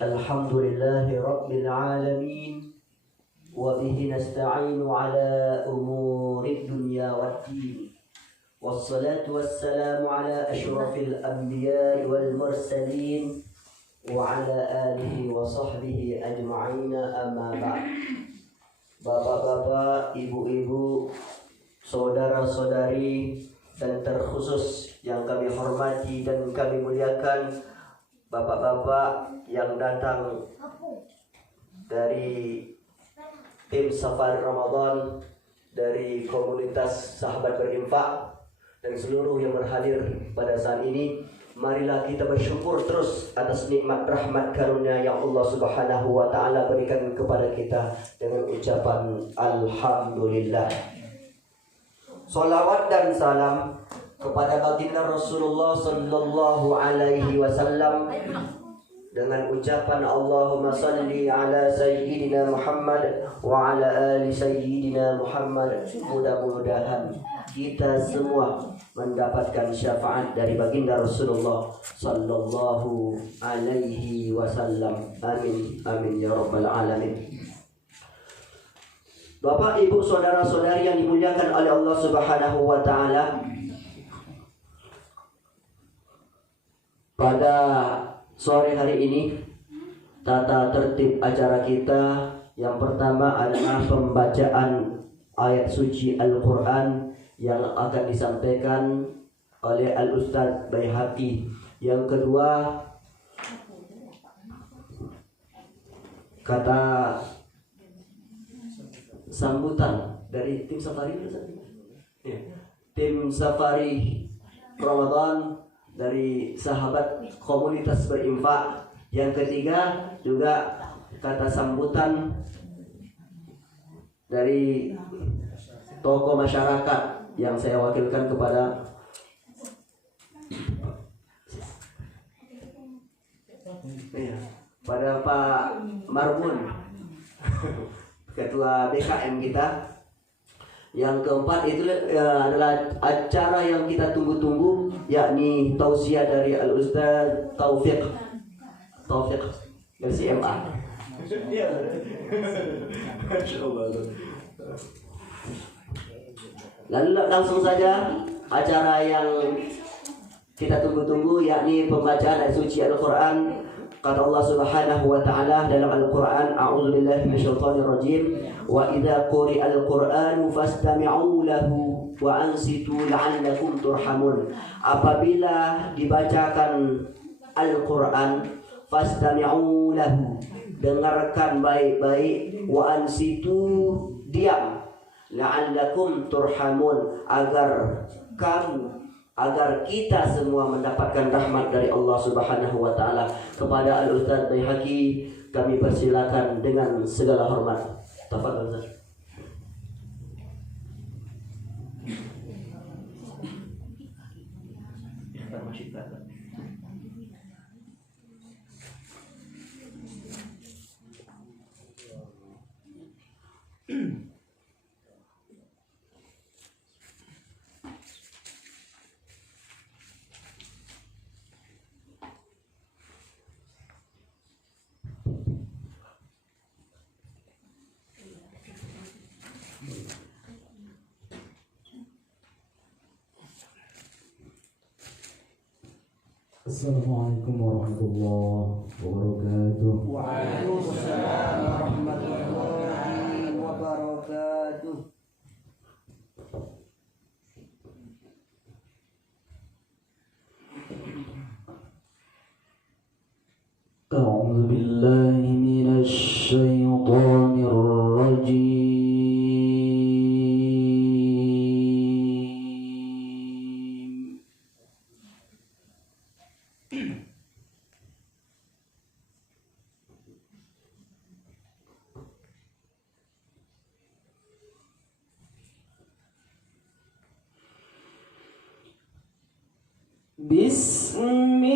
Alhamdulillahi Rabbil Alamin. Wabihi nasta'inu ala umuri dunya waddin. Wassalatu wassalamu ala ashrafil anbiya wal mursalin wa ala alihi wa sahbihi ajma'ina, amma ba'd. Bapak-bapak, ibu-ibu, saudara-saudari, dan terkhusus yang kami hormati dan kami muliakan, bapak-bapak yang datang dari tim Safari Ramadan, dari komunitas Sahabat Berinfak, dan seluruh yang berhadir pada saat ini. Marilah kita bersyukur terus atas nikmat rahmat karunia yang Allah Subhanahu wa ta'ala berikan kepada kita dengan ucapan Alhamdulillah. Salawat dan salam kepada baginda Rasulullah sallallahu alaihi wasallam dengan ucapan Allahumma salli ala sayyidina Muhammad wa ala ali sayyidina Muhammad. Mudah-mudahan kita semua mendapatkan syafaat dari baginda Rasulullah sallallahu alaihi wasallam. Amin amin ya rabbal alamin. Bapak, ibu, saudara-saudari yang dimuliakan oleh Allah Subhanahu wa ta'ala, pada sore hari ini tata tertib acara kita yang pertama adalah pembacaan ayat suci Al-Quran yang akan disampaikan oleh Al-Ustadz Baihaqi. Yang kedua, kata sambutan dari tim Safari, tim Safari Ramadan dari sahabat komunitas berinfak. Yang ketiga juga kata sambutan dari tokoh masyarakat yang saya wakilkan kepada Pak Marbun, ketua BKM kita. Yang keempat itu adalah acara yang kita tunggu-tunggu, yakni tausiah dari Al-Ustaz Taufiq dari CMA. Lalu langsung saja acara yang kita tunggu-tunggu, yakni pembacaan ayat suci Al-Quran. Kata Allah Subhanahu wa ta'ala dalam Al-Quran, a'udzubillahi minasyaitonir rajim, wa idza quri'al Qur'anu fastami'u lahu wa ansitu la'allakum turhamun. Apabila dibacakan Al-Quran, fastami'u lahu, dengarkan baik-baik, wa ansitu, diam, la'allakum turhamun, agar kita semua mendapatkan rahmat dari Allah Subhanahu wa ta'ala. Kepada Al-Ustadz Baihaqi kami persilakan dengan segala hormat. Tafadhol Ustaz. Assalamualaikum warahmatullahi wabarakatuh. Waalaikumsalam warahmatullahi wabarakatuh. A'udzu billahi minasy syaithanir rajim. Bismillahirrahmanirrahim.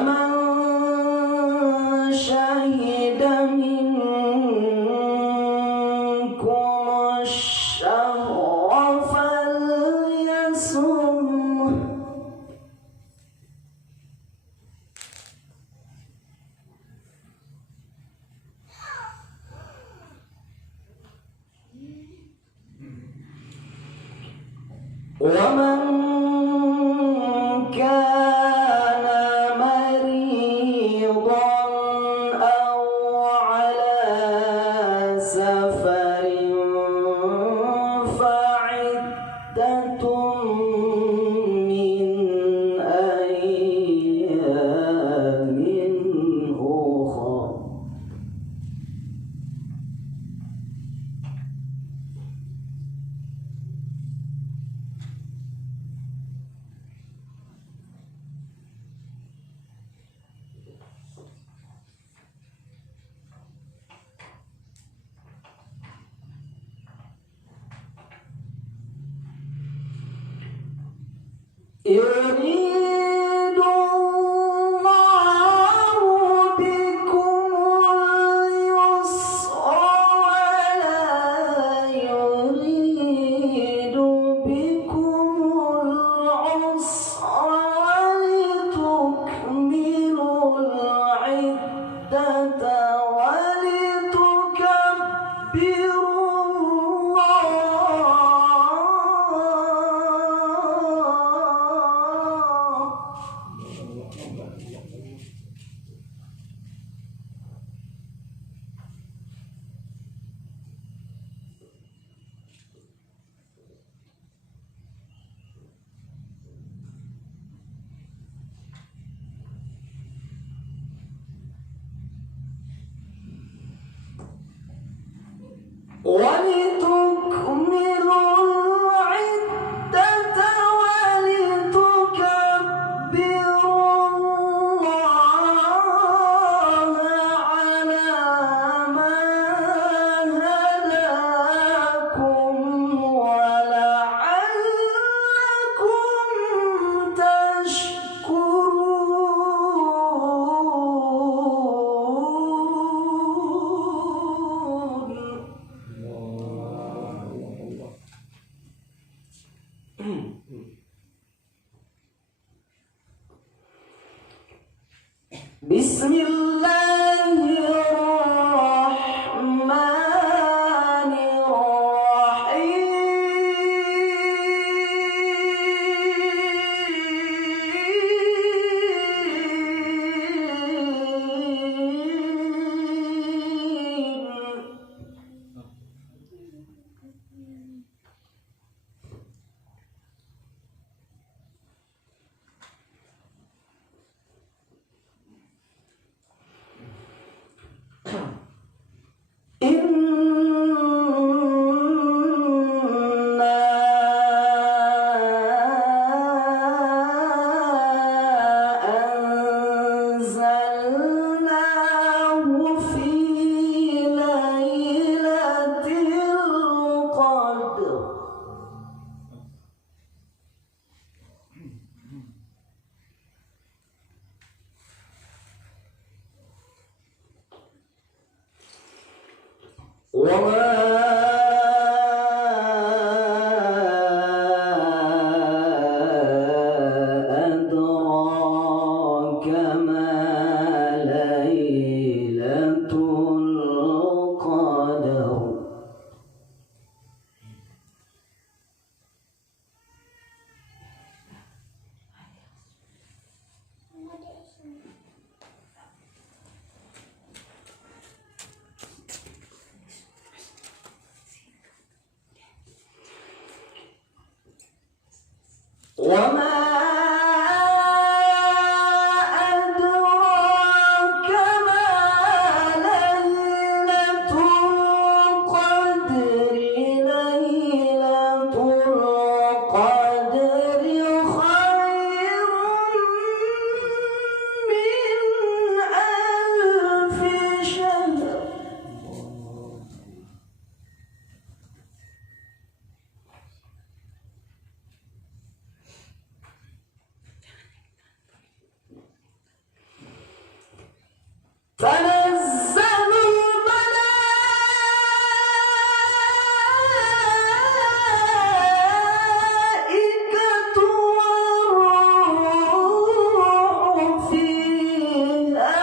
فمن شهد منكم الشهر فليصمه ومن كان مريضا أو على سفر فعدة من أيام أخرى يريد الله بكم اليسر ولا يريد بكم العسر ولتكملوا العدة ولتكبروا ولتكملوا العدة ولتكبروا الله على ما هداكم ولعلكم تشكرون. بسم الله الرحمن الرحيم أدراك ما ليلة القدر وما أدراك ما ليلة القدر ليلة القدر خير من ألف شهر تنزل الملائكة والروح فيها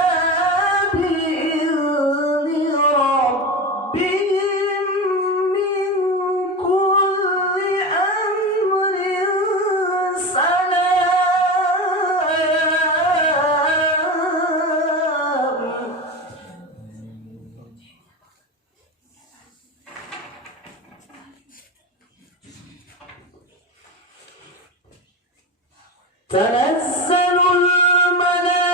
بإذن ربهم من كل أمر سلام تنزل الملائكة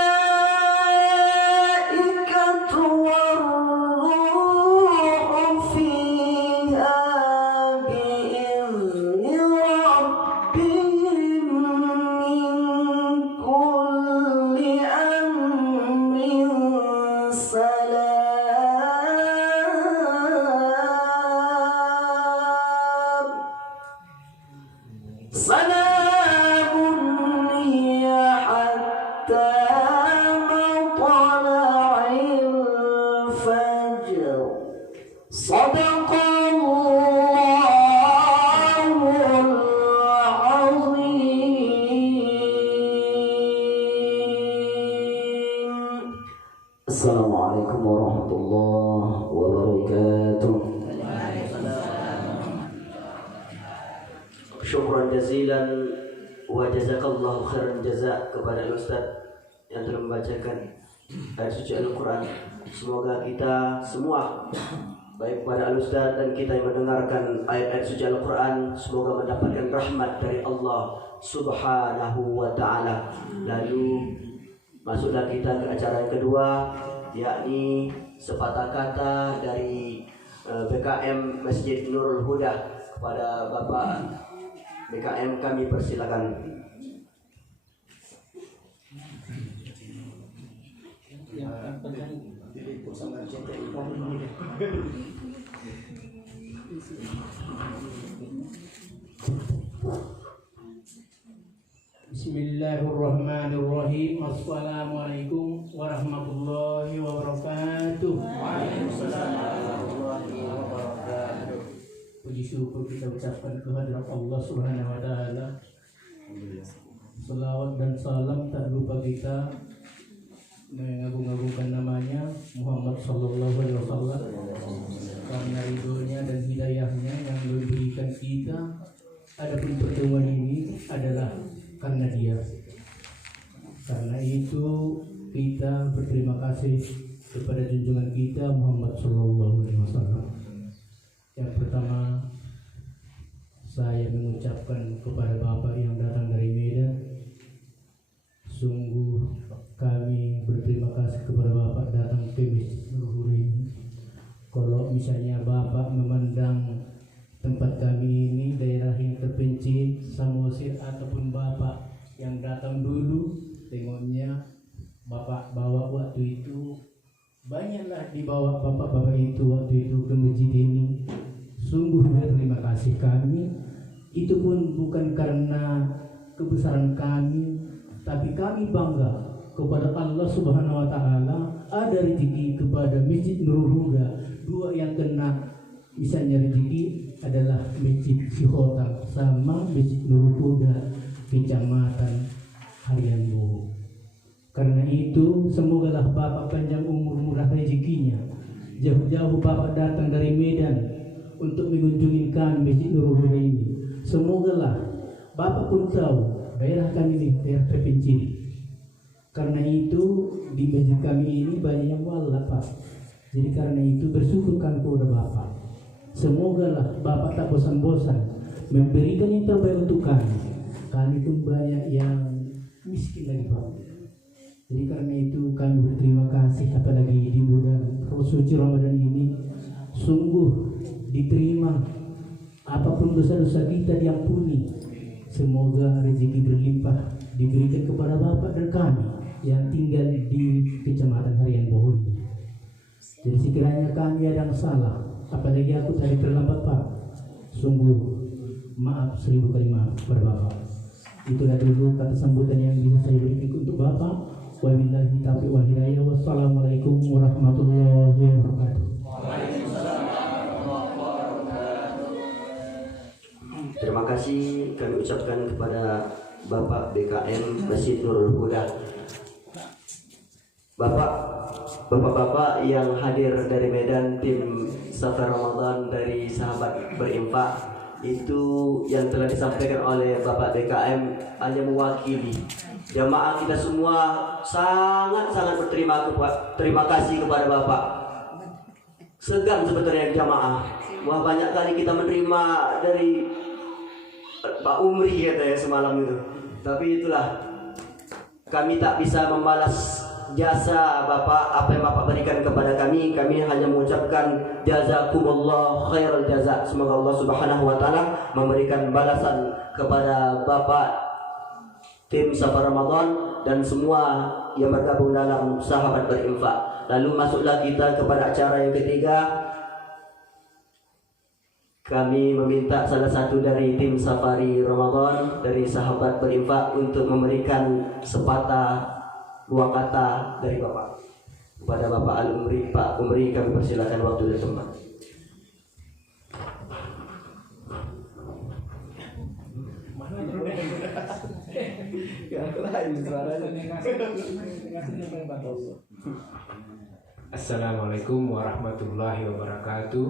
والروح فيها بإذن ربهم من كل أمر سلام سلام هي حتى مطلع الفجر صدق الله العظيم. السلام عليكم ورحمة الله وبركاته. Syukran jazilan wa jazakallahu khairan jaza kepada Ustaz yang telah membacakan ayat suci Al-Quran. Semoga kita semua, baik kepada Al-Ustaz dan kita yang mendengarkan ayat-ayat suci Al-Quran, semoga mendapatkan rahmat dari Allah Subhanahu wa ta'ala. Lalu masuklah kita ke acara yang kedua, yakni sepatah kata dari BKM Masjid Nurul Huda. Kepada Bapak BKM kami persilakan. Bismillahirrahmanirrahim. Assalamualaikum warahmatullahi wabarakatuh. Waalaikumsalam warahmatullahi wabarakatuh. Puji syukur kita ucapkan kehadirat Allah Subhanahu wa taala. Selawat dan salam tak lupa kita mengagung-agungkan namanya Muhammad sallallahu alaihi wasallam, karena ridhonya dan hidayahnya yang memberikan kita. Adapun pertemuan ini adalah karena dia. Karena itu kita berterima kasih kepada junjungan kita Muhammad sallallahu alaihi wasallam. Yang pertama, saya mengucapkan kepada Bapak yang datang dari Medan, sungguh kami berterima kasih kepada Bapak datang ke Masjid Nurul Huda ini. Kalau misalnya Bapak memandang tempat kami ini daerah yang terpencil, Samosir, ataupun Bapak yang datang dulu, tengoknya Bapak bawa waktu itu, banyaklah dibawa Bapak-Bapak itu waktu itu ke masjid ini. Sungguh berterima kasih kami. Itu pun bukan karena kebesaran kami, tapi kami bangga kepada Allah Subhanahu wa taala ada rezeki kepada Masjid Nurul Huda, dua yang kena Misalnya rezeki adalah Masjid Syihota sama Masjid Nurul Huda Kecamatan Harian Boho. Karena itu semogalah Bapak panjang umur, murah rezekinya. Jauh-jauh Bapak datang dari Medan untuk mengunjungi kami Masjid Nurul Huda ini. Semogalah Bapak pun tahu daerah kami ini daerah terpencil. Karena itu di masjid kami ini banyak yang wala Pak. Jadi karena itu bersyukurkan kepada Bapak. Semogalah Bapak tak bosan-bosan memberikan yang terbaik untuk kami. Kami pun banyak yang miskin lagi Pak. Jadi karena itu kami berterima kasih, apalagi di bulan suci Ramadan ini sungguh diterima, apapun dosa-dosa kita diampuni. Semoga rezeki berlimpah diberikan kepada Bapak dan kami yang tinggal di Kecamatan Harian Boho ini. Jadi sekiranya kami ada yang salah, apalagi aku tadi terlambat Pak, sungguh maaf 1000 kali maaf kepada Bapak. Itulah dulu kata sambutan yang bisa saya berikan untuk Bapak. Wabillahi taufiq wal hidayah. Wassalamualaikum warahmatullahi wabarakatuh. Terima kasih kami ucapkan kepada Bapak BKM Masjid Nurul Huda. Bapak-bapak yang hadir dari Medan, tim Safar Ramadan dari Sahabat Berinfak, itu yang telah disampaikan oleh Bapak BKM hanya mewakili. Jamaah kita semua sangat-sangat berterima kasih kepada Bapak. Segan sebetulnya jamaah. Wah, banyak kali kita menerima dari Pak Umri katanya semalam itu. Tapi itulah, kami tak bisa membalas jasa Bapak, apa yang Bapak berikan kepada kami. Kami hanya mengucapkan jazakumullah khairal jaza. Semoga Allah Subhanahu wa taala memberikan balasan kepada Bapak, tim Safar Ramadan, dan semua yang bergabung dalam Sahabat Berinfak. Lalu masuklah kita kepada acara yang ketiga. Kami meminta salah satu dari tim Safari Ramadan dari Sahabat Berinfak untuk memberikan sepatah dua kata dari Bapak kepada Bapak Al-Umri. Pak Umri, kami persilakan waktu dan tempat. Assalamualaikum warahmatullahi wabarakatuh.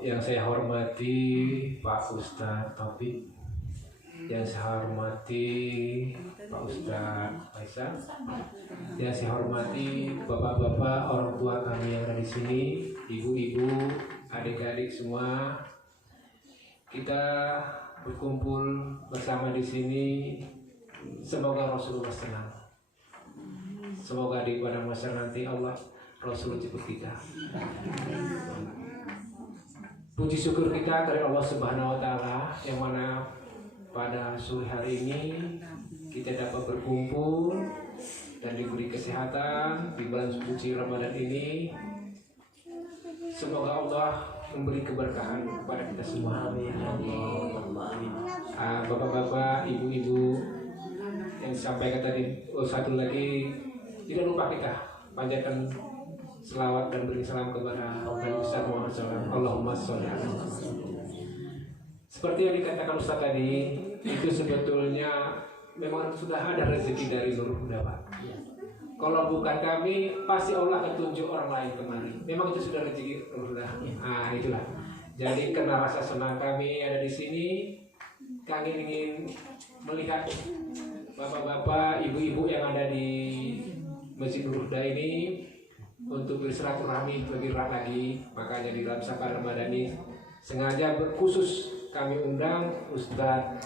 Yang saya hormati Pak Ustadz Taufik, yang saya hormati Pak Ustadz Faisal, yang saya hormati bapak-bapak, orang tua kami yang ada di sini, ibu-ibu, adik-adik semua. Kita berkumpul bersama di sini. Semoga Rasulullah senang. Semoga di pada masa nanti Allah Rasul jemput kita. Puji syukur kita dari Allah Subhanahu wa taala yang mana pada sore hari ini kita dapat berkumpul dan diberi kesehatan di bulan suci Ramadan ini. Semoga Allah memberi keberkahan kepada kita semua. Amin. Bapak-bapak, ibu-ibu yang disampaikan tadi, satu lagi tidak lupa kita panjatkan selawat dan beri salam kepada Ustaz Muhammad SAW. Allahumma sholli ala Muhammad. Seperti yang dikatakan Ustaz tadi, itu sebetulnya memang sudah ada rezeki dari Nurul Huda, Pak. Kalau bukan kami, pasti Allah akan tunjuk orang lain kemari. Memang itu sudah rezeki Nurul Huda. Nah, itulah. Jadi karena rasa senang kami ada di sini, kami ingin melihat bapak-bapak, ibu-ibu yang ada di Masjid Nurul Huda ini untuk bersilaturahmi lebih erat lagi. Makanya di dalam Safar Ramadan ini sengaja berkhusus kami undang Ustadz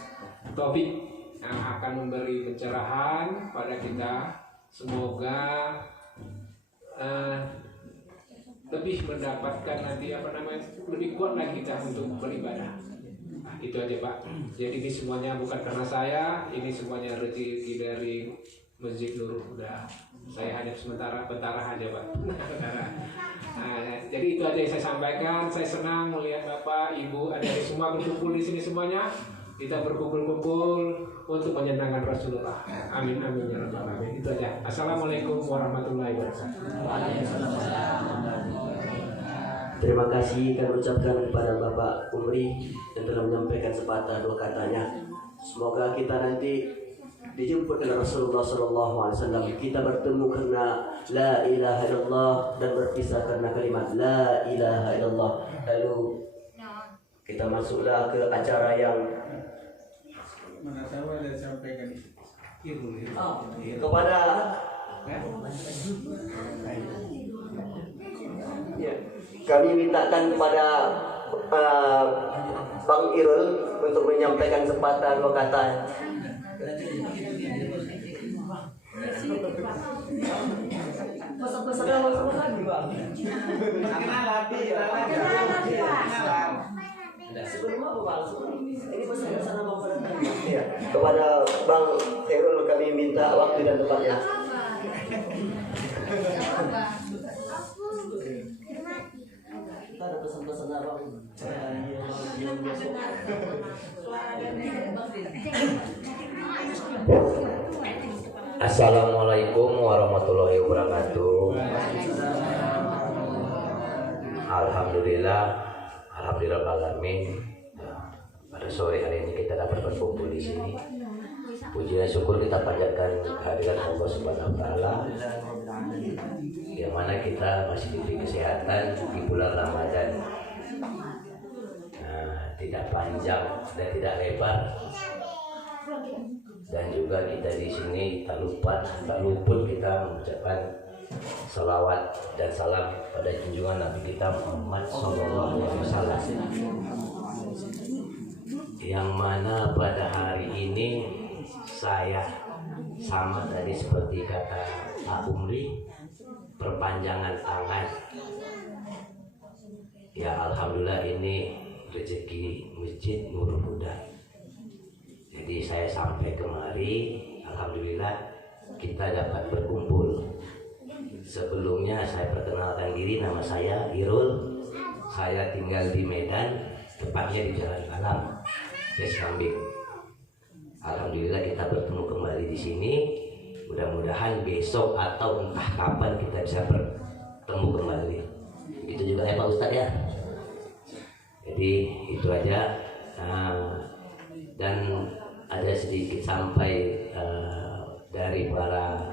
Taufik yang akan memberi pencerahan pada kita. Semoga lebih mendapatkan nanti lebih kuat lagi kita untuk beribadah. Nah, itu aja Pak. Jadi ini semuanya bukan karena saya, ini semuanya rezeki dari Masjid Nurul Huda. Saya hanya bentara aja Pak. Jadi itu aja yang saya sampaikan. Saya senang melihat Bapak, Ibu, adik-adik semua berkumpul di sini semuanya. kita berkumpul-kumpul untuk menyenangkan Rasulullah. Amin amin ya rabbal alamin. Itu aja. Assalamualaikum warahmatullahi wabarakatuh. Terima kasih kami ucapkan kepada Bapak Umri yang telah menyampaikan sepatah dua katanya. Semoga kita nanti dijemput oleh Rasulullah SAW. Kita bertemu karena la ilaha illallah dan berpisah karena kalimat la ilaha illallah. Lalu kita masuklah ke acara yang kepada kami mintakan kepada Bang Irul untuk menyampaikan sepatah dua kata. Kepada Bang Irul kami minta waktu dan tempatnya. Ada pesan-pesan apa? Assalamualaikum warahmatullahi wabarakatuh. Alhamdulillah alamin. Pada sore hari ini kita dapat berkumpul di sini. Puji dan syukur kita panjatkan kehadiran Allah Subhanahu wa taala, yang mana kita masih diberi kesehatan di bulan Ramadan. Tidak panjang dan tidak lebar, dan juga kita di sini tak luput kita mengucapkan salawat dan salam pada junjungan Nabi kita Muhammad SAW, yang mana pada hari ini saya sama tadi seperti kata Pak Umri, perpanjangan tangan. Ya alhamdulillah, ini rezeki Masjid Nurul Huda. Jadi saya sampai kemari, alhamdulillah kita dapat berkumpul. Sebelumnya saya perkenalkan diri, nama saya Irul. Saya tinggal di Medan, tepatnya di Jalan Alam, Kambing. Alhamdulillah kita bertemu kembali di sini. Mudah-mudahan besok atau entah kapan kita bisa bertemu kembali. Begitu juga ya Pak Ustadz ya. Jadi itu aja. Dan ada sedikit sampai dari para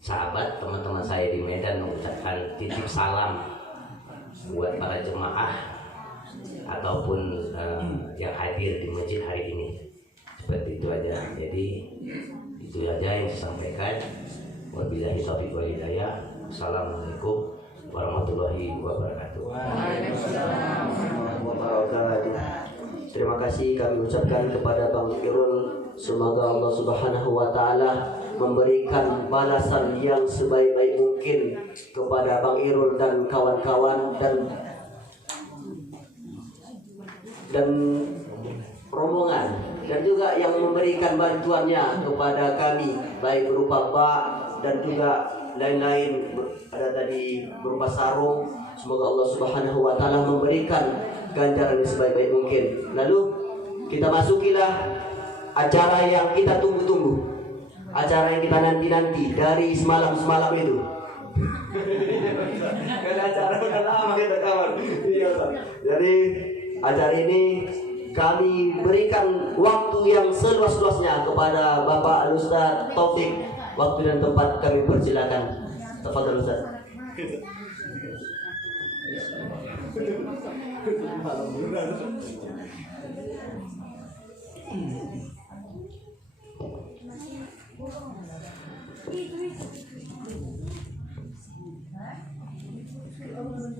sahabat, teman-teman saya di Medan mengucapkan titip salam buat para jemaah ataupun yang hadir di masjid hari ini. Seperti itu aja. Jadi itu aja yang saya sampaikan. Wabillahi taufiq wal hidayah. Assalamualaikum warahmatullahi wabarakatuh. Terima kasih kami ucapkan kepada Bang Irul. Semoga Allah Subhanahu wa taala memberikan balasan yang sebaik-baik mungkin kepada Bang Irul dan kawan-kawan dan rombongan, dan juga yang memberikan bantuannya kepada kami, baik berupa bak dan juga lain-lain, ada tadi berupa sarung. Semoga Allah Subhanahu wa taala memberikan ganjaran yang sebaik-baik mungkin. Lalu kita masukilah acara yang kita tunggu-tunggu, acara yang kita nanti-nanti dari semalam-semalam itu. Karena acara udah lama kita kawan. Jadi acara ini kami berikan waktu yang seluas-luasnya kepada Bapak Al-Ustaz Taufik. Waktu dan tempat kami persilakan. Tafadhol Ustaz.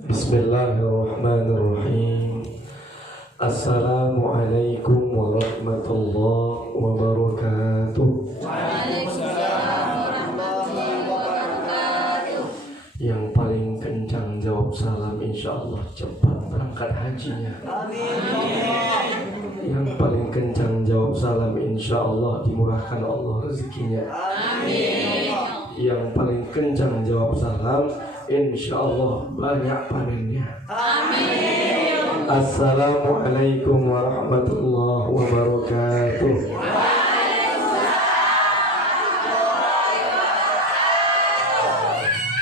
Bismillahirrahmanirrahim. Assalamualaikum warahmatullahi wabarakatuh. Yang paling kencang jawab salam, insyaallah cepat berangkat hajinya. Yang paling kencang jawab salam, insyaallah dimurahkan Allah rezekinya. Yang paling kencang jawab salam, insyaallah banyak panennya. Assalamualaikum warahmatullahi wabarakatuh.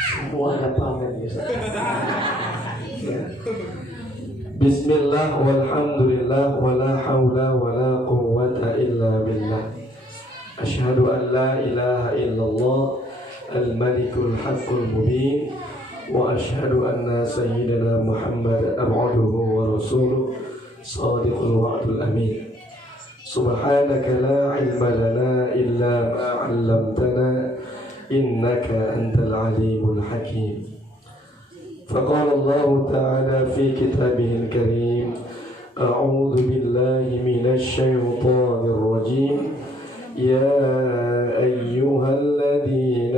Semuanya pamit bisa. Bismillah walhamdulillah wala haula wala quwwata illa billah. Asyhadu an la ilaha illallah al-malikul haqqul mubin wa asyhadu anna sayyidina Muhammad abduhu wa rasuluh sadiqul wa'dul amin. Subhanaka la ilma lana illa ma 'allamtana innaka antal alimul hakim. فقال الله تعالى في كتابه الكريم أعوذ بالله من الشيطان الرجيم يا أيها الذين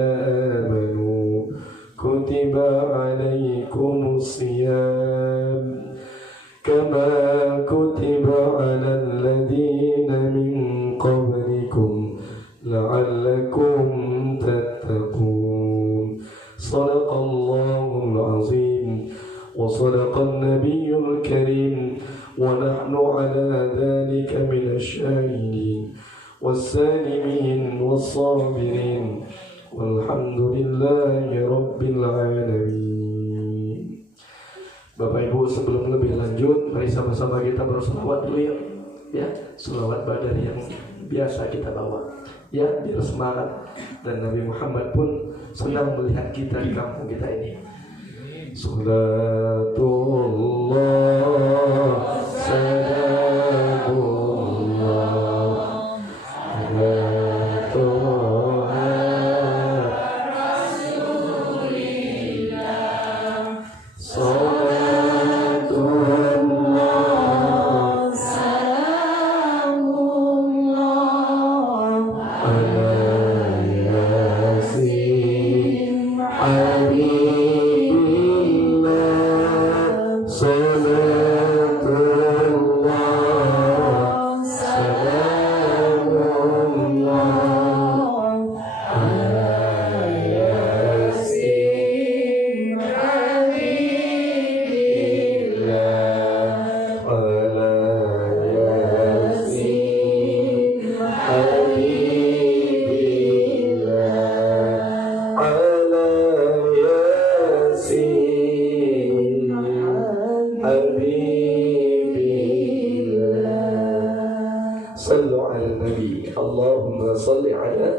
آمنوا كتب عليكم الصيام كما كتب على الذين من قبلكم لعلكم تتقون صدق الله العظيم وصدق النبي الكريم ونحن على ذلك من الشاهدين والسالمين والصابرين والحمد لله رب العالمين. Bapak Ibu, sebelum lebih lanjut, mari sama-sama kita berselawat dulu ya, selawat badar yang biasa kita bawa ya, biar semangat. Dan Nabi Muhammad pun senang melihat kita di kampung kita ini. Salatullah salamullah ala Toha Rasulillah. Salatullah salamullah ala Yasin Habibillah. Salatullah salamullah ala Yasin Habibillah. Ala Yasin Habibillah. Ala Yasin Habibillah. Sallu ala Nabi. Allahumma salli ala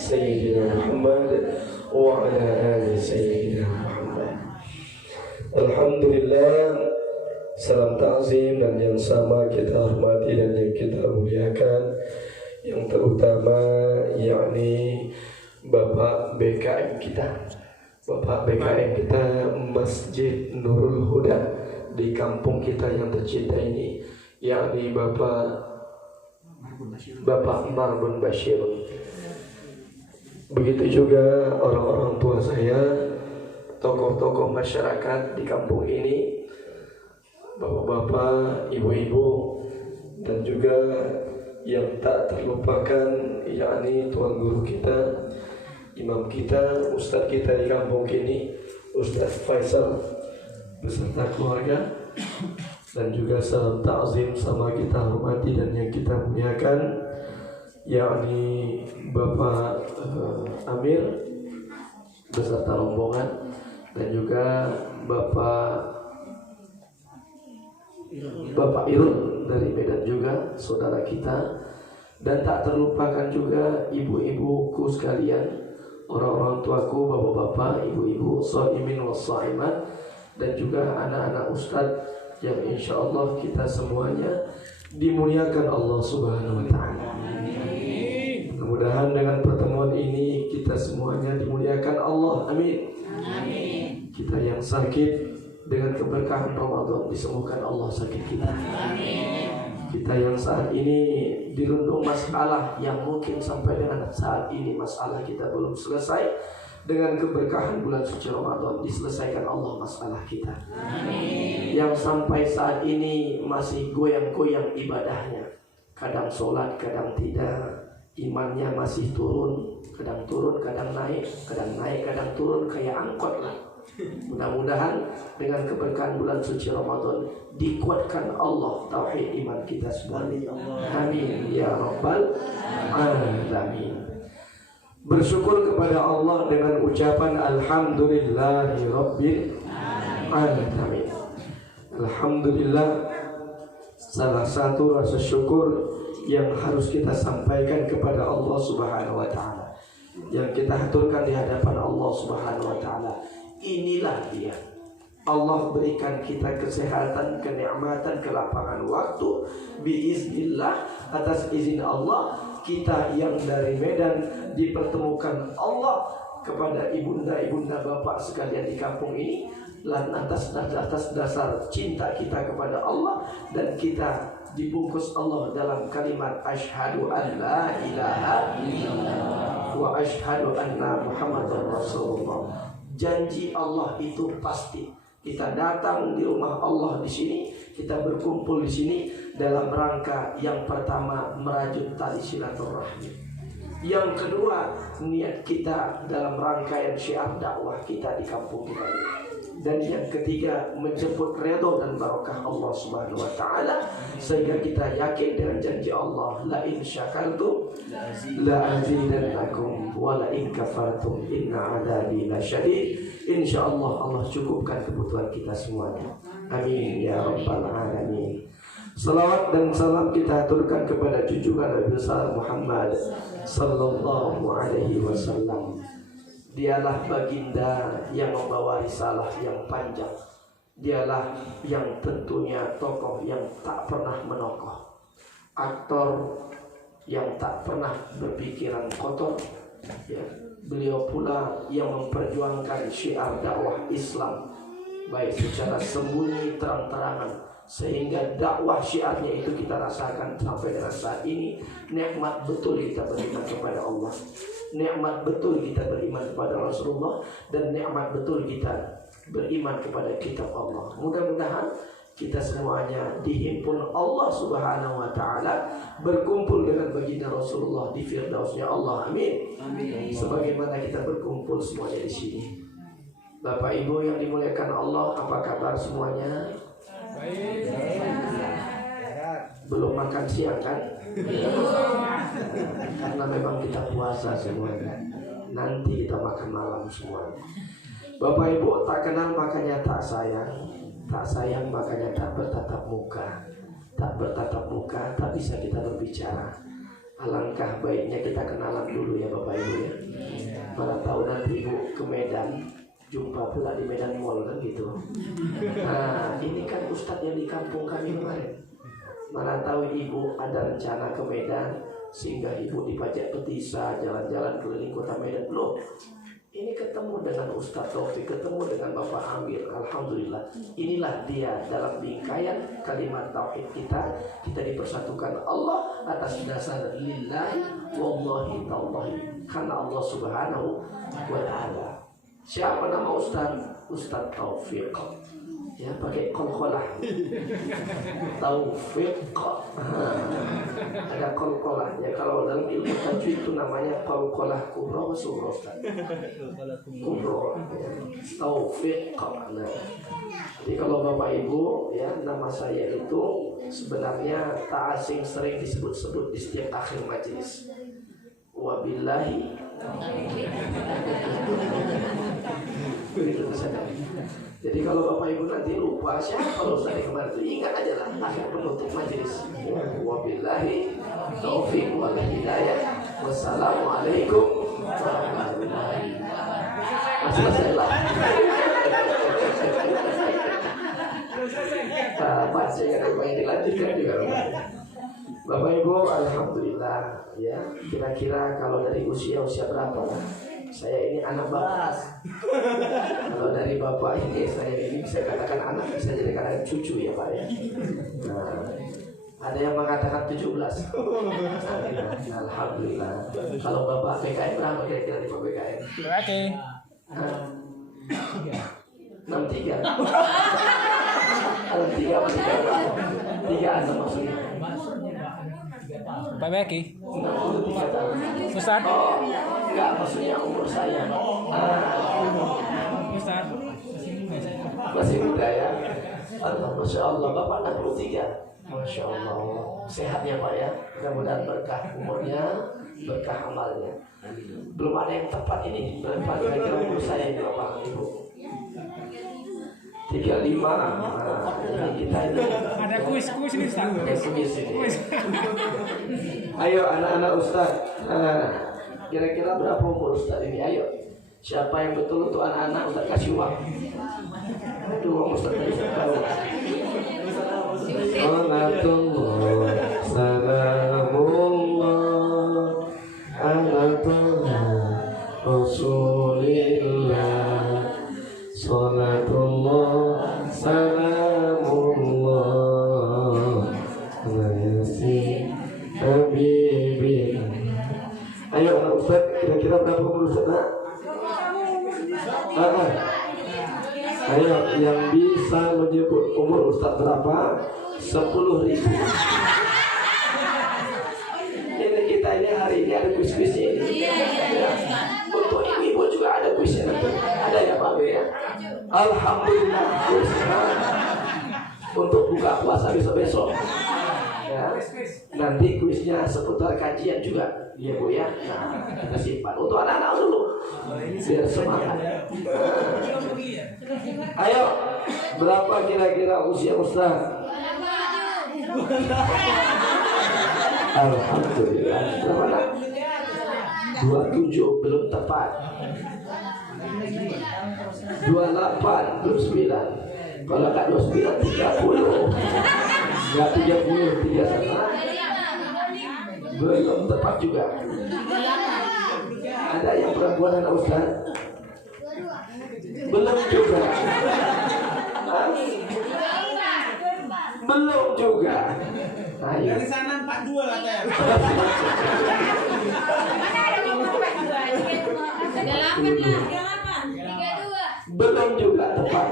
Sayyidina Muhammad wa ala ali Sayyidina Muhammad. Alhamdulillah, salam ta'zim dan yang sama kita hormati dan yang kita muliakan, yang terutama yakni Bapak BKM kita, Bapak BKM kita Masjid Nurul Huda di kampung kita yang tercinta ini, yakni Bapak Marbun Bashir. Begitu juga orang-orang tua saya, tokoh-tokoh masyarakat di kampung ini, bapak-bapak, ibu-ibu, dan juga yang tak terlupakan yakni tuan guru kita, imam kita, ustadz kita di kampung ini, Ustadz Faisal beserta keluarga. Dan juga salam ta'zim sama kita hormati dan yang kita muliakan, yakni Bapak Amir beserta rombongan, dan juga Bapak Irul dari Medan juga, saudara kita. Dan tak terlupakan juga ibu-ibuku sekalian, orang-orang tuaku, bapak-bapak, ibu-ibu, shaimin was shaimat, dan juga anak-anak ustadz yang insya Allah kita semuanya dimuliakan Allah Subhanahu wa Ta'ala. Mudah-mudahan dengan pertemuan ini kita semuanya dimuliakan Allah. Amin. Amin. Kita yang sakit dengan keberkahan Ramadan disembuhkan Allah sakit kita. Amin. Kita yang saat ini dirundung masalah yang mungkin sampai dengan saat ini masalah kita belum selesai, dengan keberkahan bulan suci Ramadan diselesaikan Allah masalah kita. Amin. Yang sampai saat ini masih goyang-goyang ibadahnya, kadang sholat, kadang tidak, imannya masih turun, kadang naik, kadang turun, kayak angkot lah. Mudah-mudahan dengan keberkahan bulan suci Ramadan dikuatkan Allah tauhid iman kita semua. Amin ya rabbal alamin. Bersyukur kepada Allah dengan ucapan alhamdulillahi rabbil alamin. Alhamdulillah, salah satu rasa syukur yang harus kita sampaikan kepada Allah Subhanahu wa taala, yang kita haturkan di hadapan Allah Subhanahu wa taala. Inilah dia, Allah berikan kita kesehatan, kenikmatan, kelapangan waktu biiznillah, atas izin Allah kita yang dari Medan dipertemukan Allah kepada ibunda bapak sekalian di kampung ini, atas dasar cinta kita kepada Allah, dan kita dibungkus Allah dalam kalimat asyhadu an la ilaha illallah wa asyhadu anna Muhammadar Rasulullah. Janji Allah itu pasti. Kita datang di rumah Allah di sini, kita berkumpul di sini dalam rangka yang pertama merajut tali silaturahmi. Yang kedua, niat kita dalam rangkaian syiar dakwah kita di kampung kita ini. Dan yang ketiga, menjemput redha dan barakah Allah Subhanahu wa taala, sehingga kita yakin dengan janji Allah, la in syakartum la azidannakum wa la in kafartum inna adabi lasyadid. Insyaallah Allah cukupkan kebutuhan kita semuanya. Amin ya rabbal alamin. Salawat dan salam kita aturkan kepada junjungan Nabi besar Muhammad sallallahu alaihi wasallam. Dialah baginda yang membawa risalah yang panjang. Dialah yang tentunya tokoh yang tak pernah menokoh, aktor yang tak pernah berpikiran kotor, ya. Beliau pula yang memperjuangkan syiar dakwah Islam, baik secara sembunyi terang-terangan, sehingga dakwah syiarnya itu kita rasakan sampai dengan saat ini. Nikmat betul kita beriman kepada Allah, nikmat betul kita beriman kepada Rasulullah, dan nikmat betul kita beriman kepada kitab Allah. Mudah-mudahan kita semuanya dihimpun Allah Subhanahu wa taala, berkumpul dengan baginda Rasulullah di firdausnya Allah. Amin. Amin. Sebagaimana kita berkumpul semuanya di sini. Bapak Ibu yang dimuliakan Allah, apa kabar semuanya? Baik. Belum makan siang kan? Karena memang kita puasa semuanya. Nanti kita makan malam semuanya. Bapak Ibu, tak kenal makanya tak sayang, tak sayang makanya tak bertatap muka, tak bertatap muka tak bisa kita berbicara. Alangkah baiknya kita kenalan dulu ya Bapak Ibu ya. Mana tahu nanti Ibu ke Medan, jumpa pula di Medan Mall kan gitu. Nah ini kan Ustadz yang di kampung kami kemarin. Mana tahu Ibu ada rencana ke Medan, sehingga Ibu dipajak petisa jalan-jalan keliling kota Medan. Loh, ini ketemu dengan Ustadz Taufik, ketemu dengan Bapak Amir. Alhamdulillah, inilah dia dalam bingkaian kalimat tauhid kita. Kita dipersatukan Allah atas dasar lillahi wallahi tallahi, karena Allah Subhanahu wa taala. Siapa nama Ustadz? Ustadz Taufik, ya pakai kolkolah. Taufik, ada kolkolahnya. Kalau dalam ilmu tajwid itu namanya kolkolah kubro, sughra. Kubro, ya. Taufik. Nah, jadi kalau Bapak Ibu ya, nama saya itu sebenarnya tak asing, sering disebut-sebut di setiap akhir majelis. Wabillahi. Jadi kalau Bapak Ibu nanti lupa siapa Ustaz kemarin itu, ingat aja lah akhir penutup majelis. Wabillahi taufiq wal hidayah. Wassalamualaikum warahmatullahi wabarakatuh. Selesailah. Baca yang dilanjutkan juga. Bapak Ibu, alhamdulillah ya. Kira-kira kalau dari usia berapa lah? Saya ini anak bapak. Kalau dari bapak ini saya ini bisa katakan anak, bisa jadi katakan cucu ya Pak ya. Nah, ada yang mengatakan 17. Alhamdulillah. Kalau bapak PKN berapa kira-kira di PKN? Oke. 63. Kalau 3 masih berapa? 3 anak maksudnya. Pak Beki. 63 tahun. Ustaz. Oh, enggak, maksudnya umur saya. Ustaz. Masih muda ya. Masya Allah, Bapak 63. Masya Allah, sehat ya Pak ya. Mudah-mudahan berkah umurnya, berkah amalnya. Belum ada yang tepat ini. Berapa kira-kira umur saya ini Bapak Ibu? 35. Nah, ini kita ini. Ada kuis ini Ustaz. Kuis ini. Ayo anak-anak Ustaz. Kira-kira berapa umur Ustaz ini? Ayo. Siapa yang betul untuk anak-anak Ustaz kasih uang. Aduh, Ustaz bisa tahu. Salatullah, salamullah, ala Rasulillah. Salatullah, salamullah, ala yasin habibin. Ayo anak Ustaz, kira-kira berapa umur Ustaz? Ayo yang bisa menyebut umur Ustaz berapa? 10.000. Ini kita ini hari ini ada kuis-kuisnya ini. Ya. Untuk ibu juga ada kuisnya. Ada ya Pak ya? Alhamdulillah kuis. Untuk buka puasa besok-besok. Ya. Nanti kuisnya seputar kajian juga. Iya Bu ya. Nah, kita simpan untuk anak-anak dulu. Biar semangat. Ayo, berapa kira-kira usia Ustaz? Alhamdulillah. Berapa nak? 27 belum tepat. 28 belum 9. Kalau tak 29 30. Enggak 30 31. Belum tepat juga. Ada yang perempuan anak Ustaz? Belum juga. Belum juga. Ayo. Dari sana 42 katanya. Belum juga tepat.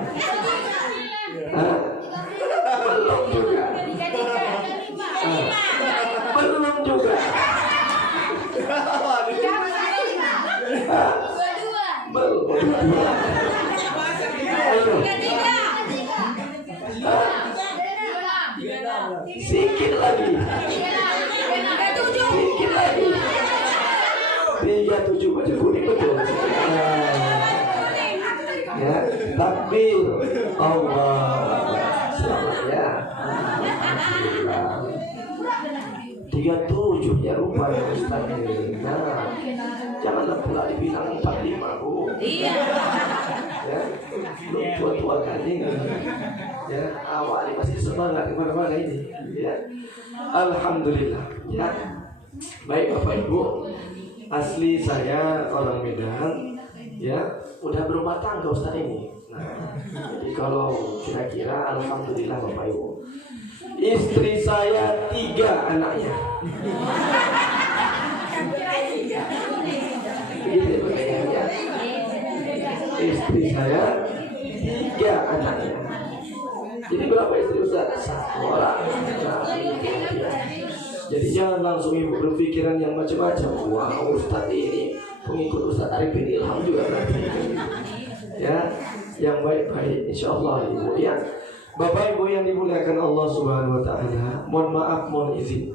Belum juga. Belum juga. Belum. Sikit lagi. Sikit lagi. 37 macam kuning betul. Ya, takbir. Allah. Selamat ya. 37 ya rupanya Ustaz ini. Nah, janganlah pula dibilang 45 Bu. Iya. Ya, belum tua-tua kan ini. Ya, awal ini masih semangat kemana-mana ini. Ya, alhamdulillah. Ya, baik Bapak Ibu. Asli saya orang Medan. Ya, udah berumah tangga Ustaz ini. Nah, jadi kalau kira-kira alhamdulillah Bapak Ibu. Istri saya 3 anaknya. Begitu pertanyaannya. Istri saya 3 anaknya. Jadi berapa istri Ustaz? 1 orang. Nah, jadi jangan langsung ibu berpikiran yang macam-macam. Wah Ustaz ini pengikut Ustaz Arifin Ilham juga berarti. Ya, yang baik-baik insyaallah ibu ya. Bapak Ibu yang dimuliakan Allah Subhanahu wa taala, mohon maaf, mohon izin.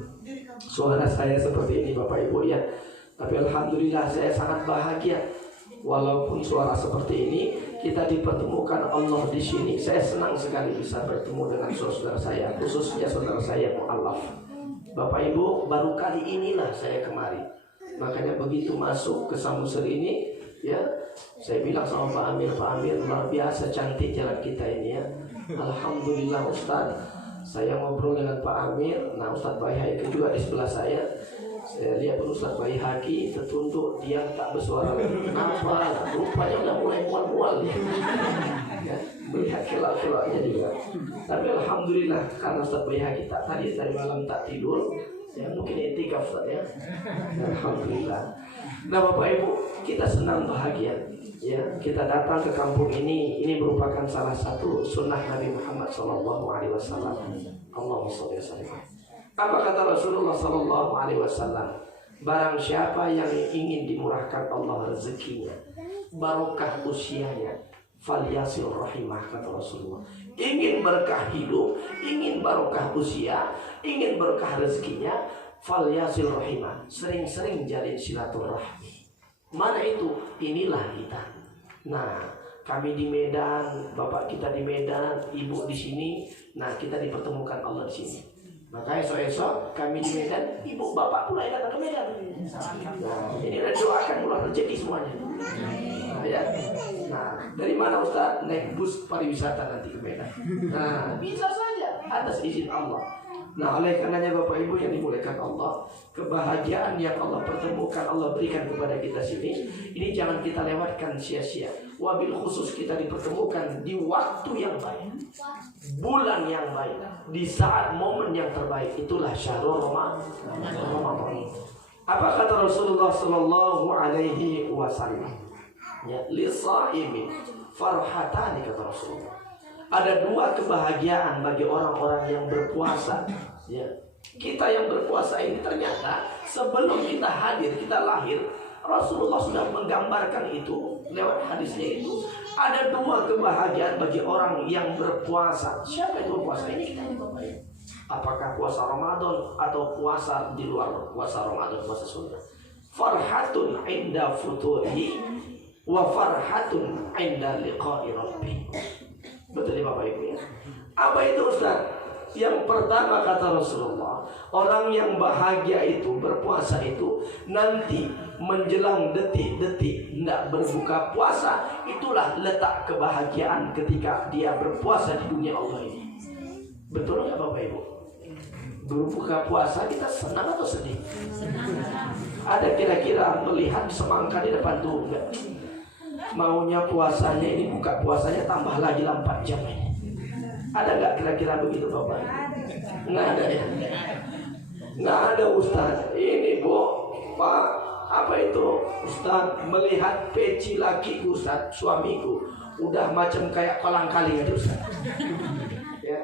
Suara saya seperti ini Bapak Ibu ya. Tapi alhamdulillah saya sangat bahagia. Walaupun suara seperti ini, kita dipertemukan Allah di sini. Saya senang sekali bisa bertemu dengan saudara saya, khususnya saudara saya mu'alaf. Bapak Ibu, baru kali inilah saya kemari. Makanya begitu masuk ke Samosir ini, ya, saya bilang sama Pak Amir, luar biasa cantik jalan kita ini ya. Alhamdulillah Ustaz, saya ngobrol dengan Pak Amir. Nah Ustaz Baihaqi juga di sebelah saya. Saya lihat Ustaz Baihaqi tertunduk, dia tak bersuara. Kenapa? Rupanya udah mulai mual-mual ya, melihat kelak-kelaknya juga. Tapi alhamdulillah karena Ustaz Baihaqi tak tadi dari malam tak tidur. Ya mungkin etikaf Ustaz ya. Alhamdulillah. Nah Bapak Ibu, kita senang bahagia. Ya, kita datang ke kampung ini merupakan salah satu sunnah Nabi Muhammad SAW. Allahumma sholli wa sallim. Apa kata Rasulullah SAW? Barang siapa yang ingin dimurahkan Allah rezekinya, barokah usianya, falyasil rahimah, kata Rasulullah. Ingin berkah hidup, ingin barokah usia, ingin berkah rezekinya, falyasil rahimah, sering-sering jalin silaturahmi. Mana itu? Inilah kita. Nah, kami di Medan, bapak kita di Medan, ibu di sini. Nah, kita dipertemukan Allah di sini. Makanya esok-esok kami di Medan, ibu bapak pula yang datang ke Medan. Nah, ini doakan murah rezeki semuanya. Nah, ya. Nah, dari mana Ustaz? Naik bus pariwisata nanti ke Medan. Nah, bisa saja atas izin Allah. Nah, oleh karenanya Bapak Ibu yang dimuliakan Allah, kebahagiaan yang Allah pertemukan, Allah berikan kepada kita sini, ini jangan kita lewatkan sia-sia. Wabil khusus kita dipertemukan di waktu yang baik, bulan yang baik, di saat momen yang terbaik. Itulah syahrul Ramadan. Apa kata Rasulullah sallallahu alaihi wasallam? Ya, lisaimin farhatani, kata Rasulullah. Ada dua kebahagiaan bagi orang-orang yang berpuasa. Ya. Kita yang berpuasa ini ternyata sebelum kita hadir, kita lahir, Rasulullah sudah menggambarkan itu lewat hadisnya itu. Ada dua kebahagiaan bagi orang yang berpuasa. Siapa itu berpuasa? Ini kita yang Bapak Ibu. Apakah puasa Ramadan atau puasa di luar puasa Ramadan, puasa sunnah? Farhatun inda futurihi wa farhatun inda liqa'i rabbi. Betul ya Bapak Ibu ya? Apa itu Ustaz? Yang pertama kata Rasulullah, orang yang bahagia itu, berpuasa itu, nanti menjelang detik-detik tidak berbuka puasa, itulah letak kebahagiaan ketika dia berpuasa di dunia Allah ini. Betul nggak Bapak Ibu? Berbuka puasa kita senang atau sedih? Ada kira-kira melihat semangka di depan tuh enggak? Maunya puasanya ini, buka puasanya tambah lagi 4 jam ini. Ada nggak kira-kira begitu Bapak? Nggak ada ya? Nggak ada Ustaz. Ini Bu, Pak, apa itu Ustaz? Melihat peci lakiku Ustaz, suamiku udah macam kayak kolang-kaling itu Ustaz. Ya.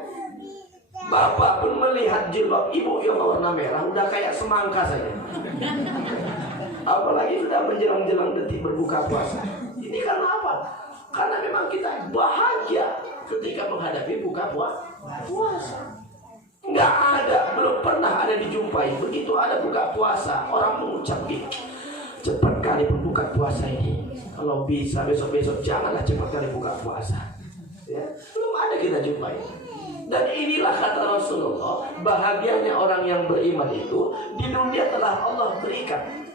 Bapak pun melihat jilbab ibu yang warna merah udah kayak semangka saja. Apalagi sudah menjelang-jelang detik berbuka puasa. Ini karena apa? Karena memang kita bahagia ketika menghadapi buka puasa. Nggak ada, belum pernah ada dijumpai begitu ada buka puasa orang mengucap gini, cepat kali berbuka puasa ini. Kalau bisa besok-besok janganlah cepat kali buka puasa. Ya, belum ada kita jumpai. Dan inilah kata Rasulullah, bahagianya orang yang beriman itu di dunia telah Allah berikan.